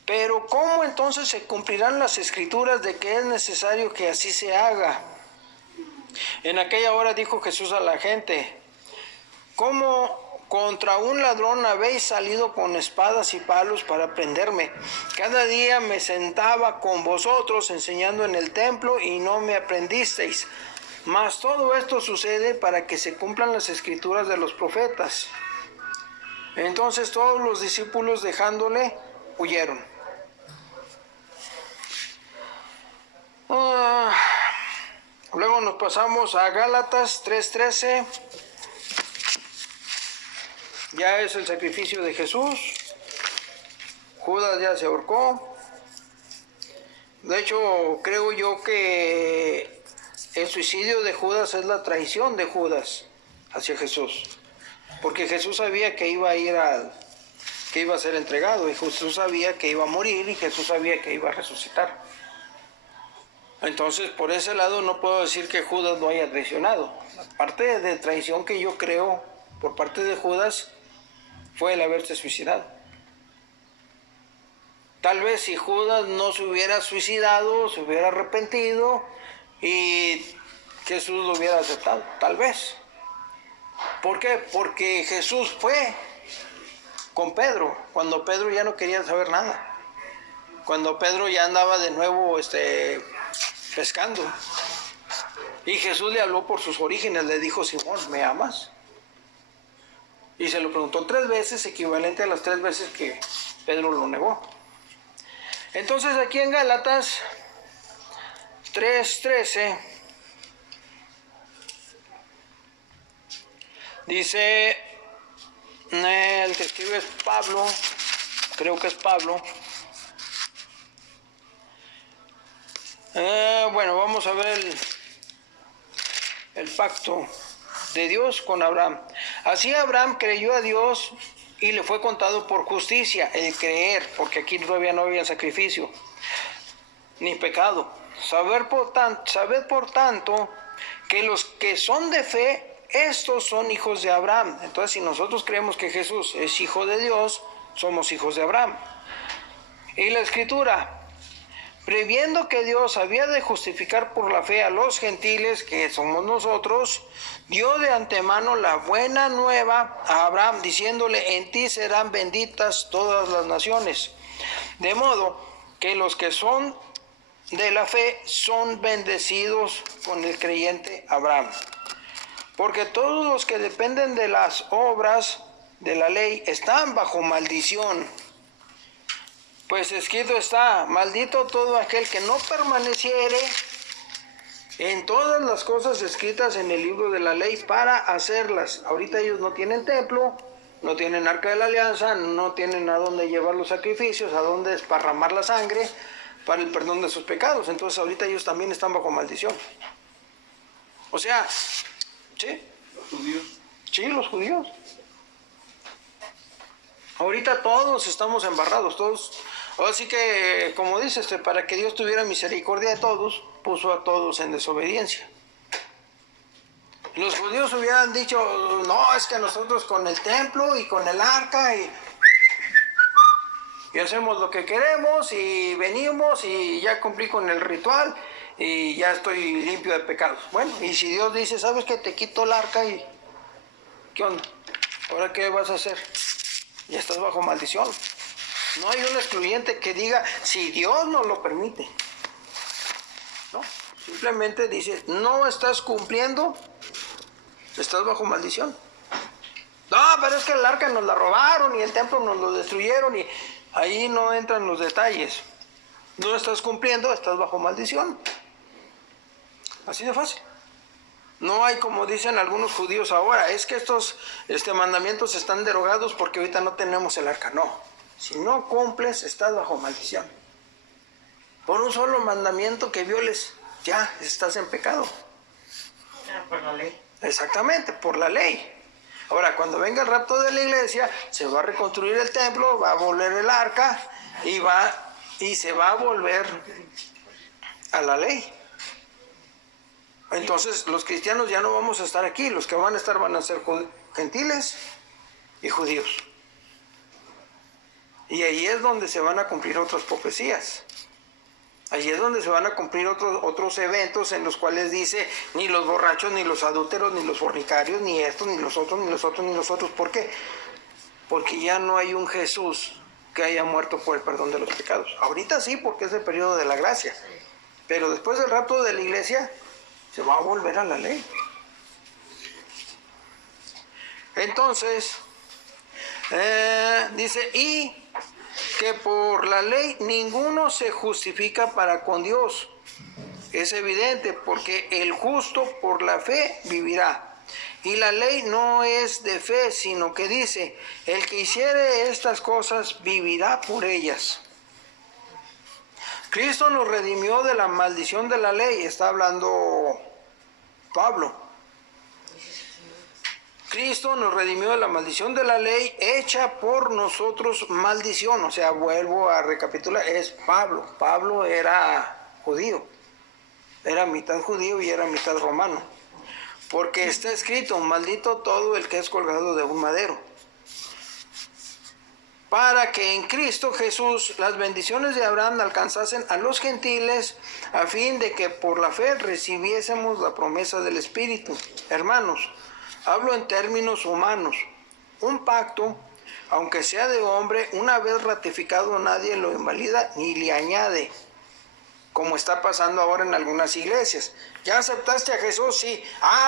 Pero ¿cómo entonces se cumplirán las escrituras de que es necesario que así se haga? En aquella hora dijo Jesús a la gente: ¿cómo contra un ladrón habéis salido con espadas y palos para prenderme? Cada día me sentaba con vosotros enseñando en el templo y no me aprendisteis. Mas todo esto sucede para que se cumplan las escrituras de los profetas. Entonces todos los discípulos, dejándole, huyeron. Luego nos pasamos a Gálatas 3:13. Ya es el sacrificio de Jesús. Judas ya se ahorcó. De hecho, creo yo que el suicidio de Judas es la traición de Judas hacia Jesús. Porque Jesús sabía que iba a ir que iba a ser entregado, y Jesús sabía que iba a morir, y Jesús sabía que iba a resucitar. Entonces, por ese lado no puedo decir que Judas lo haya traicionado. La parte de traición que yo creo por parte de Judas fue el haberse suicidado. Tal vez si Judas no se hubiera suicidado, se hubiera arrepentido y Jesús lo hubiera aceptado, tal vez. ¿Por qué? Porque Jesús fue con Pedro cuando Pedro ya no quería saber nada. Cuando Pedro ya andaba de nuevo pescando. Y Jesús le habló por sus orígenes, le dijo: Simón, ¿me amas? Y se lo preguntó 3 veces, equivalente a las 3 veces que Pedro lo negó. Entonces aquí en Gálatas 3:13 dice, el que escribe es Pablo, creo que es Pablo. Bueno, vamos a ver el pacto de Dios con Abraham. Así Abraham creyó a Dios y le fue contado por justicia, el creer, porque aquí todavía no había sacrificio ni pecado. Sabed por tanto que los que son de fe, estos son hijos de Abraham. Entonces, si nosotros creemos que Jesús es hijo de Dios, somos hijos de Abraham. Y la Escritura: previendo que Dios había de justificar por la fe a los gentiles, que somos nosotros, dio de antemano la buena nueva a Abraham, diciéndole: en ti serán benditas todas las naciones. De modo que los que son de la fe son bendecidos con el creyente Abraham. Porque todos los que dependen de las obras de la ley están bajo maldición. Pues escrito está: maldito todo aquel que no permaneciere en todas las cosas escritas en el libro de la ley para hacerlas. Ahorita ellos no tienen templo, no tienen arca de la alianza, no tienen a dónde llevar los sacrificios, a dónde desparramar la sangre para el perdón de sus pecados. Entonces ahorita ellos también están bajo maldición. O sea, ¿sí? Los judíos. Sí, los judíos. Ahorita todos estamos embarrados, todos. Así que, como dice, para que Dios tuviera misericordia de todos, puso a todos en desobediencia. Los judíos hubieran dicho, no, es que nosotros con el templo y con el arca y hacemos lo que queremos y venimos y ya cumplí con el ritual y ya estoy limpio de pecados. Bueno, y si Dios dice, ¿sabes qué? Te quito el arca y ¿qué onda? ¿Ahora qué vas a hacer? Ya estás bajo maldición. No hay un excluyente que diga, si Dios no lo permite. No, simplemente dice, no estás cumpliendo, estás bajo maldición. No, pero es que el arca nos la robaron y el templo nos lo destruyeron y ahí no entran los detalles. No estás cumpliendo, estás bajo maldición. Así de fácil. No hay, como dicen algunos judíos ahora, es que estos mandamientos están derogados porque ahorita no tenemos el arca. No. Si no cumples, estás bajo maldición. Por un solo mandamiento que violes, ya estás en pecado. Por la ley. Exactamente, por la ley. Ahora, cuando venga el rapto de la iglesia, se va a reconstruir el templo, va a volver el arca y se va a volver a la ley. Entonces, los cristianos ya no vamos a estar aquí. Los que van a estar van a ser gentiles y judíos. Y ahí es donde se van a cumplir otras profecías. Allí es donde se van a cumplir otros eventos en los cuales dice, ni los borrachos, ni los adúlteros, ni los fornicarios, ni estos, ni los otros, ni los otros, ni los otros. ¿Por qué? Porque ya no hay un Jesús que haya muerto por el perdón de los pecados. Ahorita sí, porque es el periodo de la gracia. Pero después del rapto de la iglesia, se va a volver a la ley. Entonces, dice, y que por la ley ninguno se justifica para con Dios. Es evidente, porque el justo por la fe vivirá. Y la ley no es de fe, sino que dice, el que hiciere estas cosas vivirá por ellas. Cristo nos redimió de la maldición de la ley, está hablando Pablo. Cristo nos redimió de la maldición de la ley hecha por nosotros maldición. O sea, vuelvo a recapitular, es Pablo. Pablo era judío. Era mitad judío y era mitad romano. Porque está escrito, maldito todo el que es colgado de un madero. Para que en Cristo Jesús las bendiciones de Abraham alcanzasen a los gentiles, a fin de que por la fe recibiésemos la promesa del Espíritu. Hermanos, hablo en términos humanos. Un pacto, aunque sea de hombre, una vez ratificado nadie lo invalida ni le añade, como está pasando ahora en algunas iglesias. ¿Ya aceptaste a Jesús? Sí.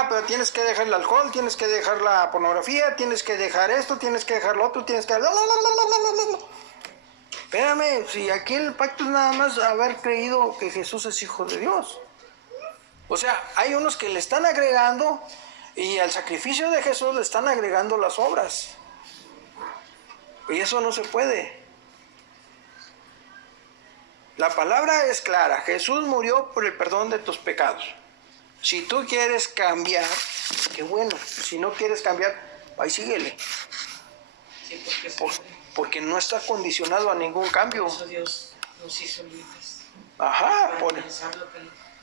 Pero tienes que dejar el alcohol, tienes que dejar la pornografía, tienes que dejar esto, tienes que dejar lo otro, tienes que... Espérame, si aquí el pacto es nada más haber creído que Jesús es hijo de Dios. O sea, hay unos que le están agregando y al sacrificio de Jesús le están agregando las obras. Y eso no se puede. La palabra es clara. Jesús murió por el perdón de tus pecados. Si tú quieres cambiar, qué bueno. Si no quieres cambiar, ahí síguele. Sí, porque no está condicionado a ningún cambio. Por eso Dios nos hizo libres. Ajá. Para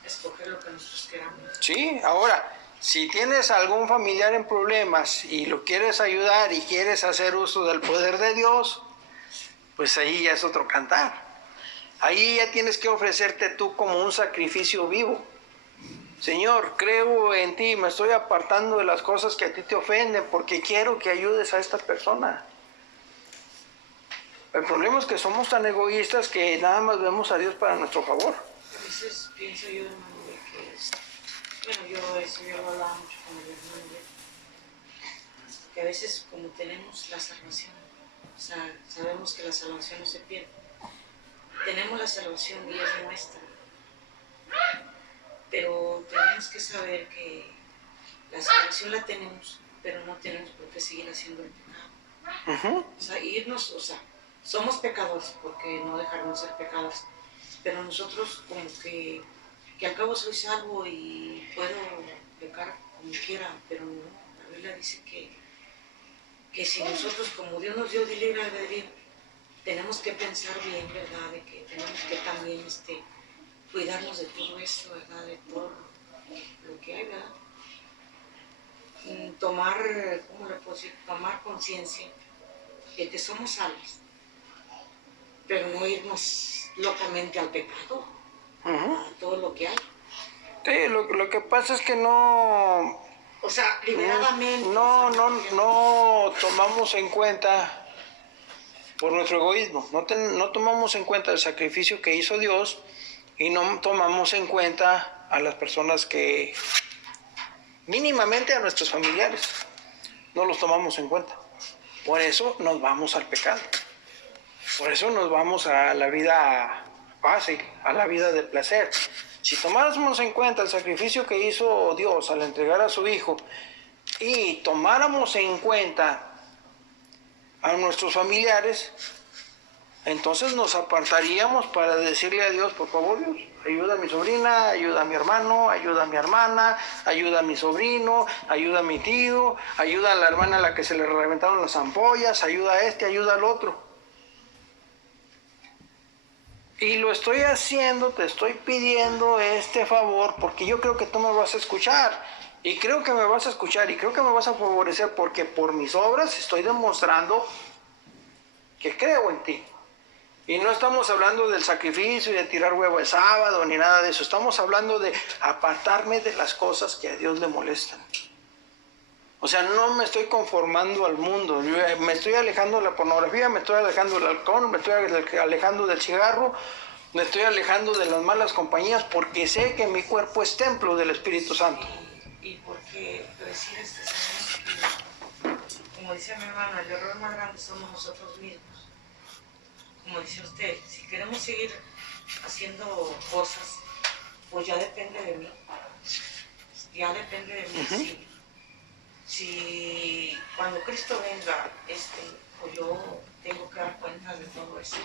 escoger lo que nosotros queramos. Sí, ahora, si tienes algún familiar en problemas y lo quieres ayudar y quieres hacer uso del poder de Dios, pues ahí ya es otro cantar. Ahí ya tienes que ofrecerte tú como un sacrificio vivo. Señor, creo en ti, me estoy apartando de las cosas que a ti te ofenden porque quiero que ayudes a esta persona. El problema es que somos tan egoístas que nada más vemos a Dios para nuestro favor. A veces pienso yo, hermano, de que, yo lo hablaba mucho con el hermano, que a veces como tenemos la salvación, o sea, sabemos que la salvación no se pierde. Tenemos la salvación y es nuestra. pero tenemos que saber que la salvación la tenemos, pero no tenemos por qué seguir haciendo el pecado. O sea, irnos, o sea, somos pecadores, porque no dejarnos ser pecadores, pero nosotros como que al cabo soy salvo y puedo pecar como quiera, pero no, la Biblia dice que si nosotros, como Dios nos dio de libre albedrío, tenemos que pensar bien, ¿verdad? De que tenemos que también cuidarnos de todo eso, ¿verdad? De todo lo que hay, ¿verdad? Tomar, ¿cómo le puedo decir? Tomar conciencia de que somos salvos, pero no irnos locamente al pecado, a todo lo que hay. Sí, lo que pasa es que no... O sea, liberadamente. No tomamos en cuenta, por nuestro egoísmo, no tomamos en cuenta el sacrificio que hizo Dios y no tomamos en cuenta a las personas que, mínimamente a nuestros familiares, no los tomamos en cuenta. Por eso nos vamos al pecado. Por eso nos vamos a la vida fácil, a la vida del placer. Si tomáramos en cuenta el sacrificio que hizo Dios al entregar a su Hijo y tomáramos en cuenta a nuestros familiares, entonces nos apartaríamos para decirle a Dios, por favor Dios, ayuda a mi sobrina, ayuda a mi hermano, ayuda a mi hermana, ayuda a mi sobrino, ayuda a mi tío, ayuda a la hermana a la que se le reventaron las ampollas, ayuda a este, ayuda al otro. Y lo estoy haciendo, te estoy pidiendo este favor porque yo creo que tú me vas a escuchar. Y creo que me vas a escuchar y creo que me vas a favorecer porque por mis obras estoy demostrando que creo en ti. Y no estamos hablando del sacrificio y de tirar huevo el sábado ni nada de eso. Estamos hablando de apartarme de las cosas que a Dios le molestan. O sea, no me estoy conformando al mundo. Yo me estoy alejando de la pornografía, me estoy alejando del alcohol, me estoy alejando del cigarro, me estoy alejando de las malas compañías porque sé que mi cuerpo es templo del Espíritu Santo. Y porque decir sabemos que, como dice mi hermano, el error más grande somos nosotros mismos. Como dice usted, si queremos seguir haciendo cosas, pues ya depende de mí. Ya depende de mí. Si cuando Cristo venga, pues yo tengo que dar cuenta de todo eso.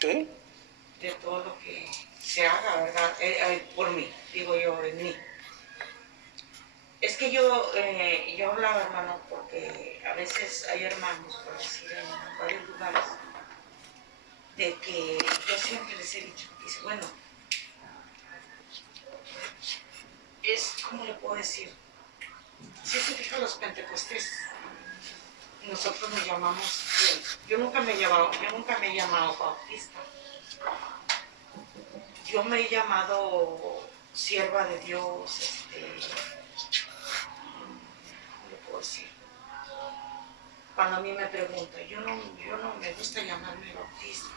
¿Sí? De todo lo que se haga, ¿verdad? Por mí, digo yo, en mí. Es que yo hablaba, hermano, porque a veces hay hermanos, por decir, en varios lugares, de que yo siempre les he dicho, dice, bueno, ¿cómo le puedo decir? Si se fijan los pentecostés, nosotros nos llamamos, yo nunca me he llamado bautista, yo me he llamado sierva de Dios, ¿cómo le puedo decir? Cuando a mí me preguntan, yo no me gusta llamarme bautista.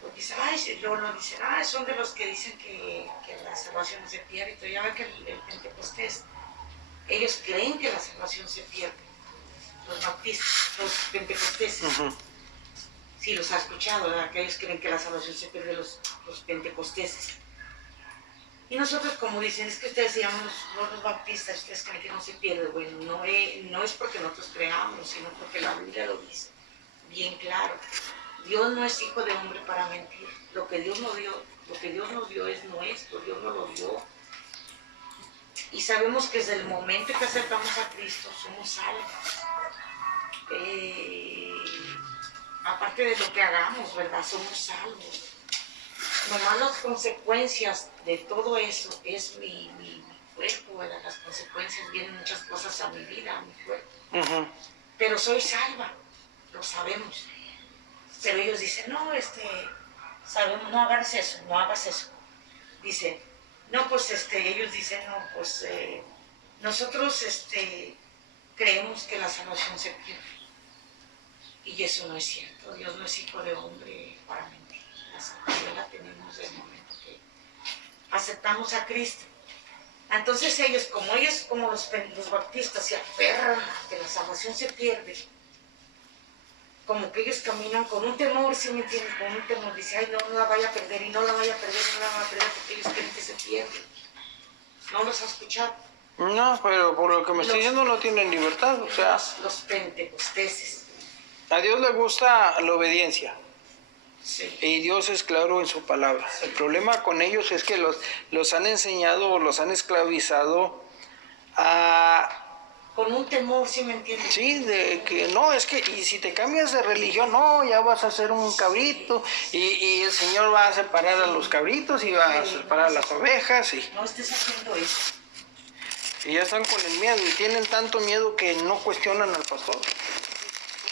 Porque dicen, luego no dicen, son de los que dicen que la salvación no se pierde. Entonces ya ven que el pentecostés, ellos creen que la salvación se pierde. Los bautistas, los pentecosteses. Sí, los ha escuchado, ¿verdad? Que ellos creen que la salvación se pierde, los pentecosteses. Y nosotros, como dicen, es que ustedes se llaman los bautistas, ustedes creen que no se pierde. Bueno, no es porque nosotros creamos, sino porque la Biblia lo dice bien claro. Dios no es hijo de hombre para mentir. Lo que Dios nos dio es nuestro, Dios nos lo dio. Y sabemos que desde el momento que aceptamos a Cristo somos salvos. Aparte de lo que hagamos, ¿verdad? Somos salvos. Nomás las consecuencias de todo eso es mi cuerpo, ¿verdad? Las consecuencias vienen muchas cosas a mi vida, a mi cuerpo. Pero soy salva, lo sabemos. Pero ellos dicen, no, sabemos, no hagas eso. Dice, no, pues ellos dicen, no, pues nosotros creemos que la salvación se pierde. Y eso no es cierto, Dios no es hijo de hombre para mentir. La salvación la tenemos desde el momento que aceptamos a Cristo. Entonces ellos, como los bautistas, se aferran a que la salvación se pierde. como que ellos caminan con un temor, ¿sí me entienden? Con un temor, dice, ay, no la vaya a perder, y no la vaya a perder, no la vaya a perder, porque ellos creen que se pierde. ¿No los ha escuchado? No, pero por lo que me estoy diciendo no tienen libertad, o sea, Los pentecosteses. a Dios le gusta la obediencia. Sí. Y Dios es claro en su palabra. El problema con ellos es que los han enseñado o los han esclavizado a... Con un temor, ¿sí me entiendes? Sí, de que no, es que, y si te cambias de religión, no, ya vas a ser un cabrito, y el Señor va a separar a los cabritos y va a separar a las ovejas, y No estés haciendo eso. ya están con el miedo, y tienen tanto miedo que no cuestionan al pastor.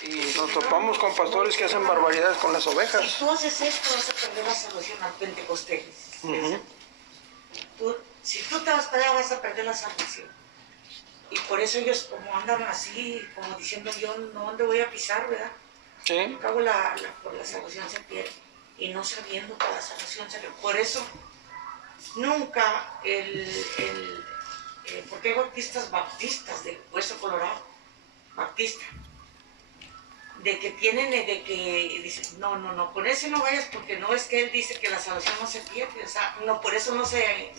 Y nos topamos con pastores que hacen barbaridades con las ovejas. Si tú haces esto, vas a perder la salvación al pentecostés. Si tú te vas para allá, vas a perder la salvación. Y por eso ellos como andan así, como diciendo, yo no dónde voy a pisar, ¿verdad? Sí. Al cabo por la salvación se pierde. Y no sabiendo que la salvación se pierde. Por eso, nunca porque hay bautistas de Hueso Colorado, baptista, de que dicen, no, con ese no vayas porque no es que él dice que la salvación no se pierde, o sea, no, por eso no se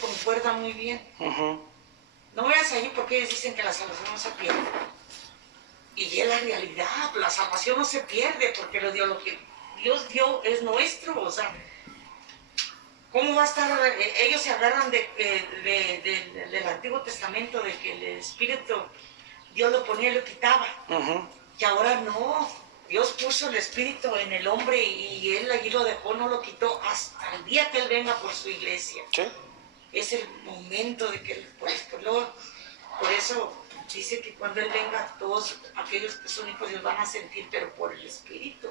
concuerda muy bien. No vayas allí porque ellos dicen que la salvación no se pierde. Y es la realidad, la salvación no se pierde porque lo que Dios dio es nuestro, o sea, ¿cómo va a estar? Ellos se agarran del Antiguo Testamento, de que el Espíritu Dios lo ponía y lo quitaba. Que ahora no. Dios puso el Espíritu en el hombre y Él allí lo dejó, no lo quitó hasta el día que Él venga por su iglesia. Sí. Es el momento de que Él, por eso dice que cuando Él venga, todos aquellos que son hijos Dios van a sentir, pero por el Espíritu.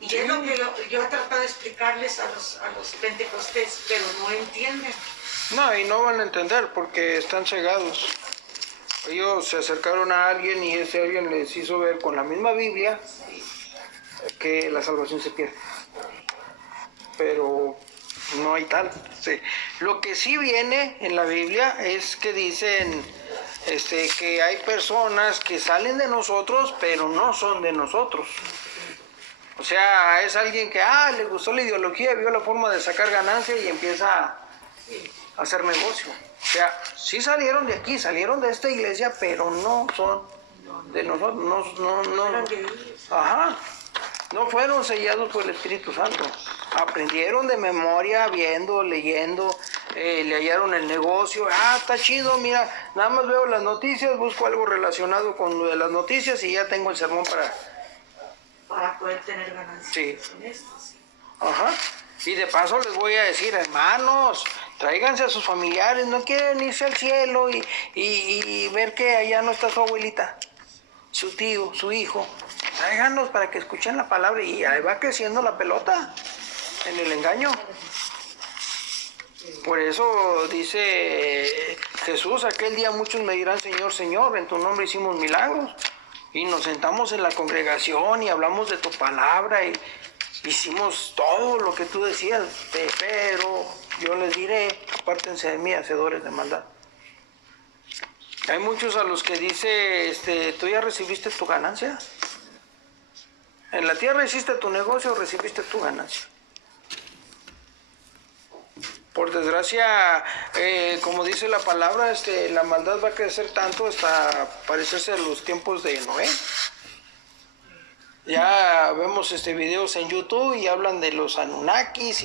Y es lo que yo he tratado de explicarles a los pentecostés, pero no entienden. No, y no van a entender porque están cegados. Ellos se acercaron a alguien y ese alguien les hizo ver con la misma Biblia que la salvación se pierde. Pero no hay tal. Sí. Lo que sí viene en la Biblia es que dicen que hay personas que salen de nosotros, pero no son de nosotros. O sea, es alguien que le gustó la ideología, vio la forma de sacar ganancia y empieza a hacer negocio. O sea, sí salieron de aquí, salieron de esta iglesia, pero no son de nosotros, no. Ajá. No fueron sellados por el Espíritu Santo. Aprendieron de memoria, viendo, leyendo, le hallaron el negocio. Está chido, mira, nada más veo las noticias, busco algo relacionado con lo de las noticias y ya tengo el sermón para poder tener ganancias. Sí. En esto, sí. Ajá. Y de paso les voy a decir, hermanos, tráiganse a sus familiares, no quieren irse al cielo y ver que allá no está su abuelita, su tío, su hijo. Tráiganlos para que escuchen la palabra y ahí va creciendo la pelota en el engaño. Por eso dice Jesús, aquel día muchos me dirán, Señor, Señor, en tu nombre hicimos milagros. Y nos sentamos en la congregación y hablamos de tu palabra y hicimos todo lo que tú decías, pero yo les diré, apártense de mí, hacedores de maldad. Hay muchos a los que dice, ¿tú ya recibiste tu ganancia? En la tierra hiciste tu negocio, recibiste tu ganancia. Por desgracia, como dice la palabra, la maldad va a crecer tanto hasta parecerse a los tiempos de Noé. Ya vemos videos en YouTube y hablan de los Anunnakis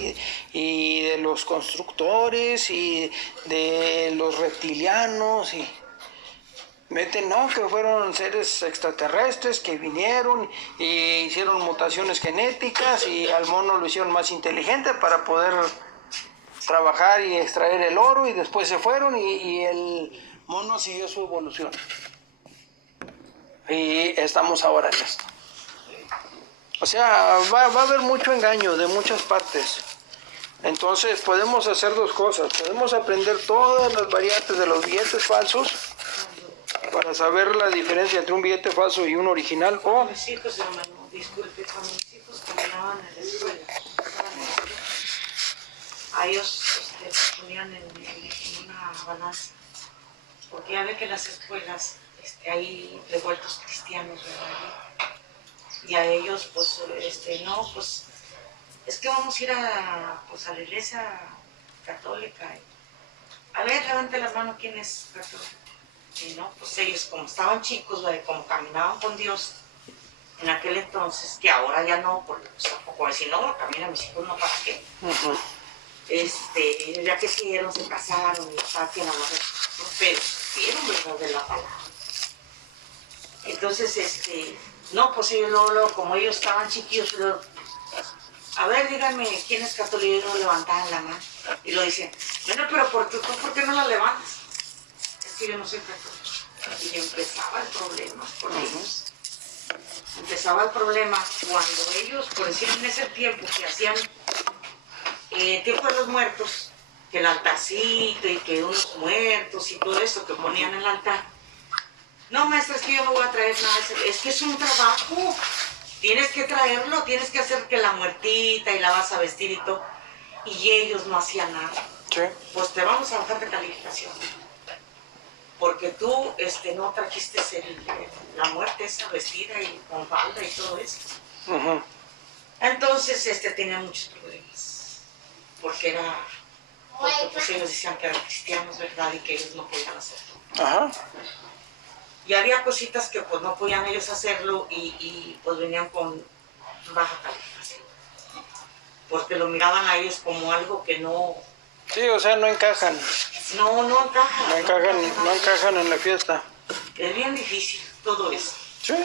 y de los constructores y de los reptilianos y meten, que fueron seres extraterrestres que vinieron y hicieron mutaciones genéticas y al mono lo hicieron más inteligente para poder trabajar y extraer el oro y después se fueron y el mono siguió su evolución. Y estamos ahora en esto. O sea, va a haber mucho engaño de muchas partes. Entonces podemos hacer dos cosas. Podemos aprender todas las variantes de los billetes falsos para saber la diferencia entre un billete falso y un original. O mis hijos, hermano, disculpe, cuando mis hijos caminaban en la escuela, a ellos ponían en una balanza, porque ya ve que las escuelas ahí revueltos cristianos, ¿verdad? Y a ellos, pues, no, pues, es que vamos a ir pues, a la iglesia católica. A ver, levante las manos, ¿quién es católico? Y no, pues ellos, como estaban chicos, ¿verdad? Como caminaban con Dios en aquel entonces, que ahora ya no, porque pues, tampoco decir, no, camina mis hijos, no, ¿para qué? Ya que siguieron, se casaron y cada quien hablaba, pero supieron, ¿verdad?, de la palabra. Entonces, no, pues ellos luego, como ellos estaban chiquillos, luego, a ver, díganme, ¿quién es católico? Y ellos levantaban la mano y lo decían, bueno, pero ¿por qué no la levantas? Es que yo no soy católico. Y empezaba el problema con ellos. Empezaba el problema cuando ellos, por decir en ese tiempo que hacían tiempo de los muertos, que el altarcito y que unos muertos y todo eso que ponían en el altar. No, maestra, es que yo no voy a traer nada, es que es un trabajo, tienes que traerlo, tienes que hacer que la muertita y la vas a vestir y todo. Y ellos no hacían nada. Sí. Pues te vamos a bajar de calificación. Porque tú no trajiste la muerte esa vestida y con falda y todo eso. Entonces tenían muchos problemas. Porque pues ellos decían que eran cristianos, ¿verdad? Y que ellos no podían hacerlo. Ajá. Y había cositas que pues no podían ellos hacerlo y pues venían con baja calificación. Porque lo miraban a ellos como algo que no... Sí, o sea, no encajan. No encajan. No encajan en la fiesta. Es bien difícil todo eso. Sí.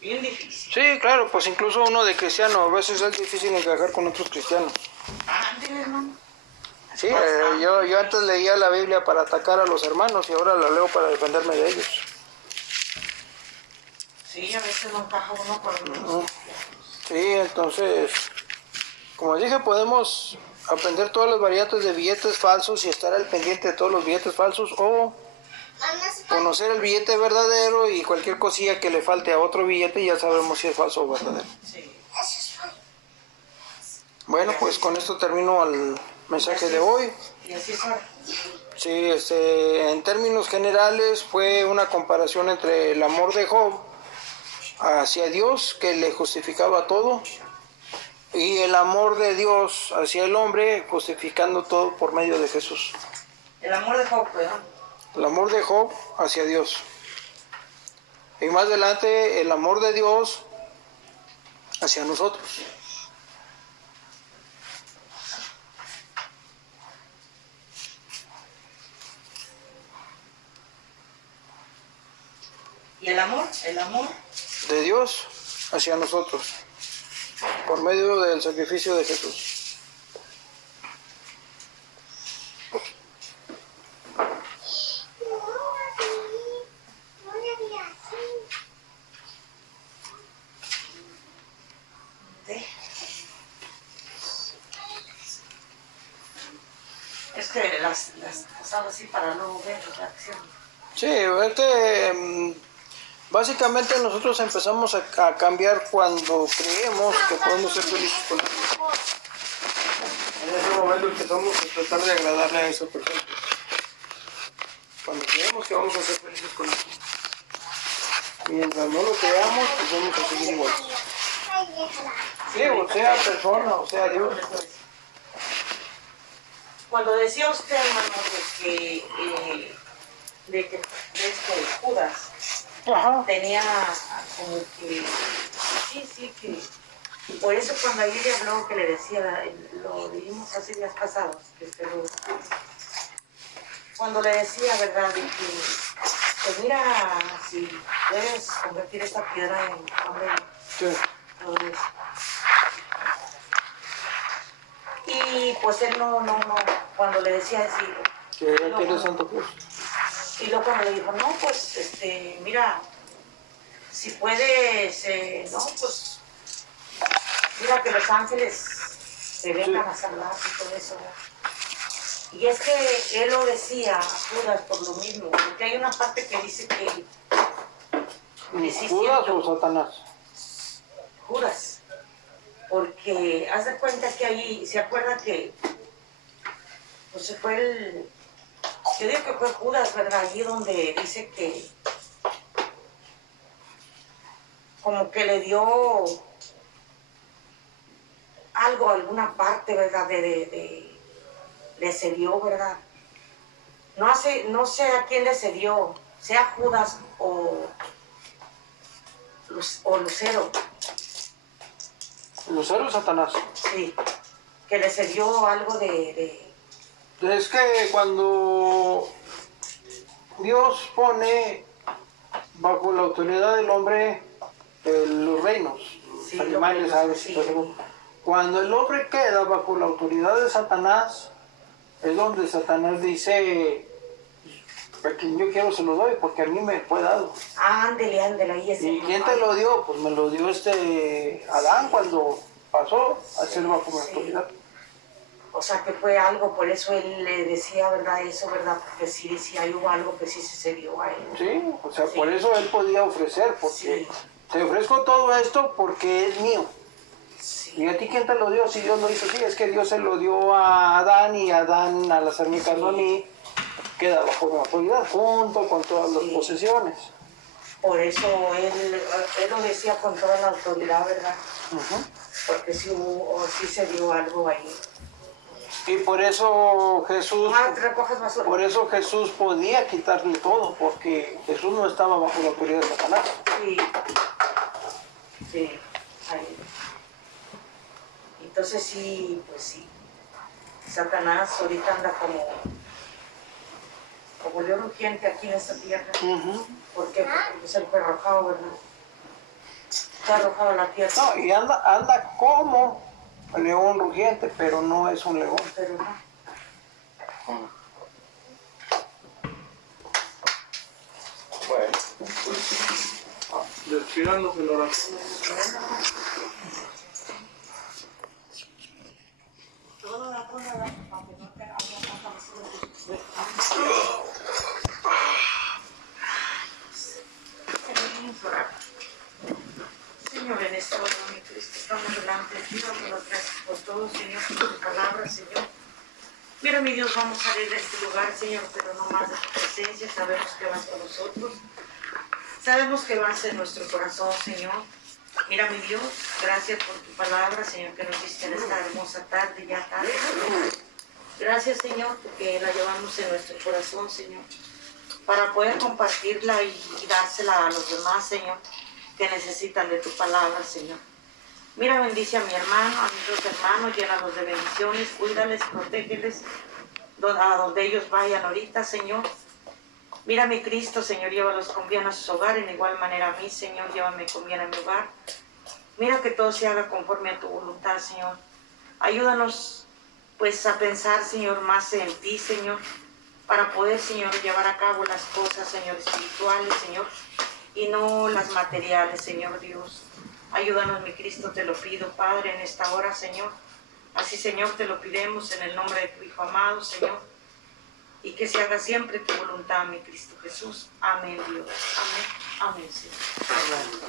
Bien difícil. Sí, claro, pues incluso uno de cristiano, a veces es difícil encajar con otros cristianos. Ándale, hermano. Sí, yo antes leía la Biblia para atacar a los hermanos y ahora la leo para defenderme de ellos. Sí, a veces no encaja uno con los Sí, entonces, como dije, podemos aprender todas las variantes de billetes falsos y estar al pendiente de todos los billetes falsos o conocer el billete verdadero y cualquier cosilla que le falte a otro billete ya sabemos si es falso o verdadero. Sí. Bueno, pues con esto termino el mensaje de hoy. Y así es ahora. Sí, en términos generales fue una comparación entre el amor de Job hacia Dios, que le justificaba todo, y el amor de Dios hacia el hombre, justificando todo por medio de Jesús. El amor de Job, ¿verdad? El amor de Job hacia Dios. Y más adelante, el amor de Dios hacia nosotros. ¿Y el amor? El amor De Dios hacia nosotros, por medio del sacrificio de Jesús. es que las pasaba así para luego ver la acción. Sí, es que básicamente nosotros empezamos a cambiar cuando creemos que podemos ser felices con Dios. En ese momento empezamos a tratar de agradarle a esa persona. Cuando creemos que vamos a ser felices con Él. Mientras no lo creamos, pues vamos a seguir igual. Sí, o sea persona, o sea Dios. Cuando decía usted, hermano, de que Judas Ajá. tenía como que, sí, que por eso cuando ayer le habló que le decía, lo dijimos hace días pasados, cuando le decía, ¿verdad?, de que, pues mira, si puedes convertir esta piedra en hombre, Sí. todo eso. Y pues él no, cuando le decía así, Que él tiene santo cruz. y luego cuando le dijo, no, pues, mira, si puedes, no, pues, mira que los ángeles te vengan a salvar y todo eso. Y es que él lo decía, Judas, por lo mismo, porque hay una parte que dice que... ¿Judas o Satanás? Judas. Porque haz de cuenta que ahí, ¿se acuerda que pues se fue yo digo que fue Judas, ¿verdad? Allí donde dice que como que le dio algo, alguna parte, ¿verdad? Le cedió, ¿verdad? No sé a quién le cedió, sea Judas o Lucero. Lucero y Satanás. Sí, que le cedió algo Es que cuando Dios pone bajo la autoridad del hombre los reinos, Sí, animales, aves, sí. todo. Cuando el hombre queda bajo la autoridad de Satanás, es donde Satanás dice, a quien yo quiero se lo doy, porque a mí me fue dado. Ándele, ahí es. ¿Y quién te lo dio? Pues me lo dio Adán cuando pasó a ser bajo mi autoridad. O sea, que fue algo, por eso él le decía, ¿verdad? Eso, ¿verdad? Porque sí, ahí hubo algo que sí se dio a él. Sí, o sea, Sí. por eso él podía ofrecer, porque Sí. te ofrezco todo esto porque es mío. Sí. ¿Y a ti quién te lo dio? Si Dios lo hizo así, es que Dios se lo dio a Adán y Adán, al hacerme caso a mí, queda bajo mi autoridad, junto con todas las posesiones. Por eso él lo decía con toda la autoridad, ¿verdad? Porque sí se dio algo ahí. Y por eso Jesús, recoges basura. por eso Jesús podía quitarle todo, porque Jesús no estaba bajo la autoridad de Satanás. Sí. Sí. Ahí. Entonces sí, pues sí. Satanás ahorita anda como león rugiente aquí en esta tierra. ¿Por qué? Porque es el fue arrojado, ¿verdad? Está arrojado a la tierra. No, y anda como león rugiente, pero no es un león. Pero no. Bueno, pues despidamos en oración. Señor, en esta hora, mi Cristo, estamos delante de ti, damos las gracias por todo, Señor, por tu palabra, Señor. Mira, mi Dios, vamos a salir de este lugar, Señor, pero no más de tu presencia. Sabemos que vas con nosotros. Sabemos que vas en nuestro corazón, Señor. Mira, mi Dios, gracias por tu palabra, Señor, que nos diste en esta hermosa tarde, ya tarde, Señor. Gracias, Señor, porque la llevamos en nuestro corazón, Señor, para poder compartirla y dársela a los demás, Señor, que necesitan de tu palabra, Señor. Mira, bendice a mi hermano, a mis dos hermanos, llénalos de bendiciones, cuídales, protégeles, a donde ellos vayan ahorita, Señor. Mira, mi Cristo, Señor, llévalos con bien a sus hogares, en igual manera a mí, Señor, llévame con bien a mi hogar. Mira que todo se haga conforme a tu voluntad, Señor. Ayúdanos, pues, a pensar, Señor, más en ti, Señor, para poder, Señor, llevar a cabo las cosas, Señor, espirituales, Señor, y no las materiales, Señor Dios. Ayúdanos, mi Cristo, te lo pido, Padre, en esta hora, Señor. Así, Señor, te lo pidemos en el nombre de tu Hijo amado, Señor. Y que se haga siempre tu voluntad, mi Cristo Jesús. Amén, Dios. Amén. Amén, Señor. Amén.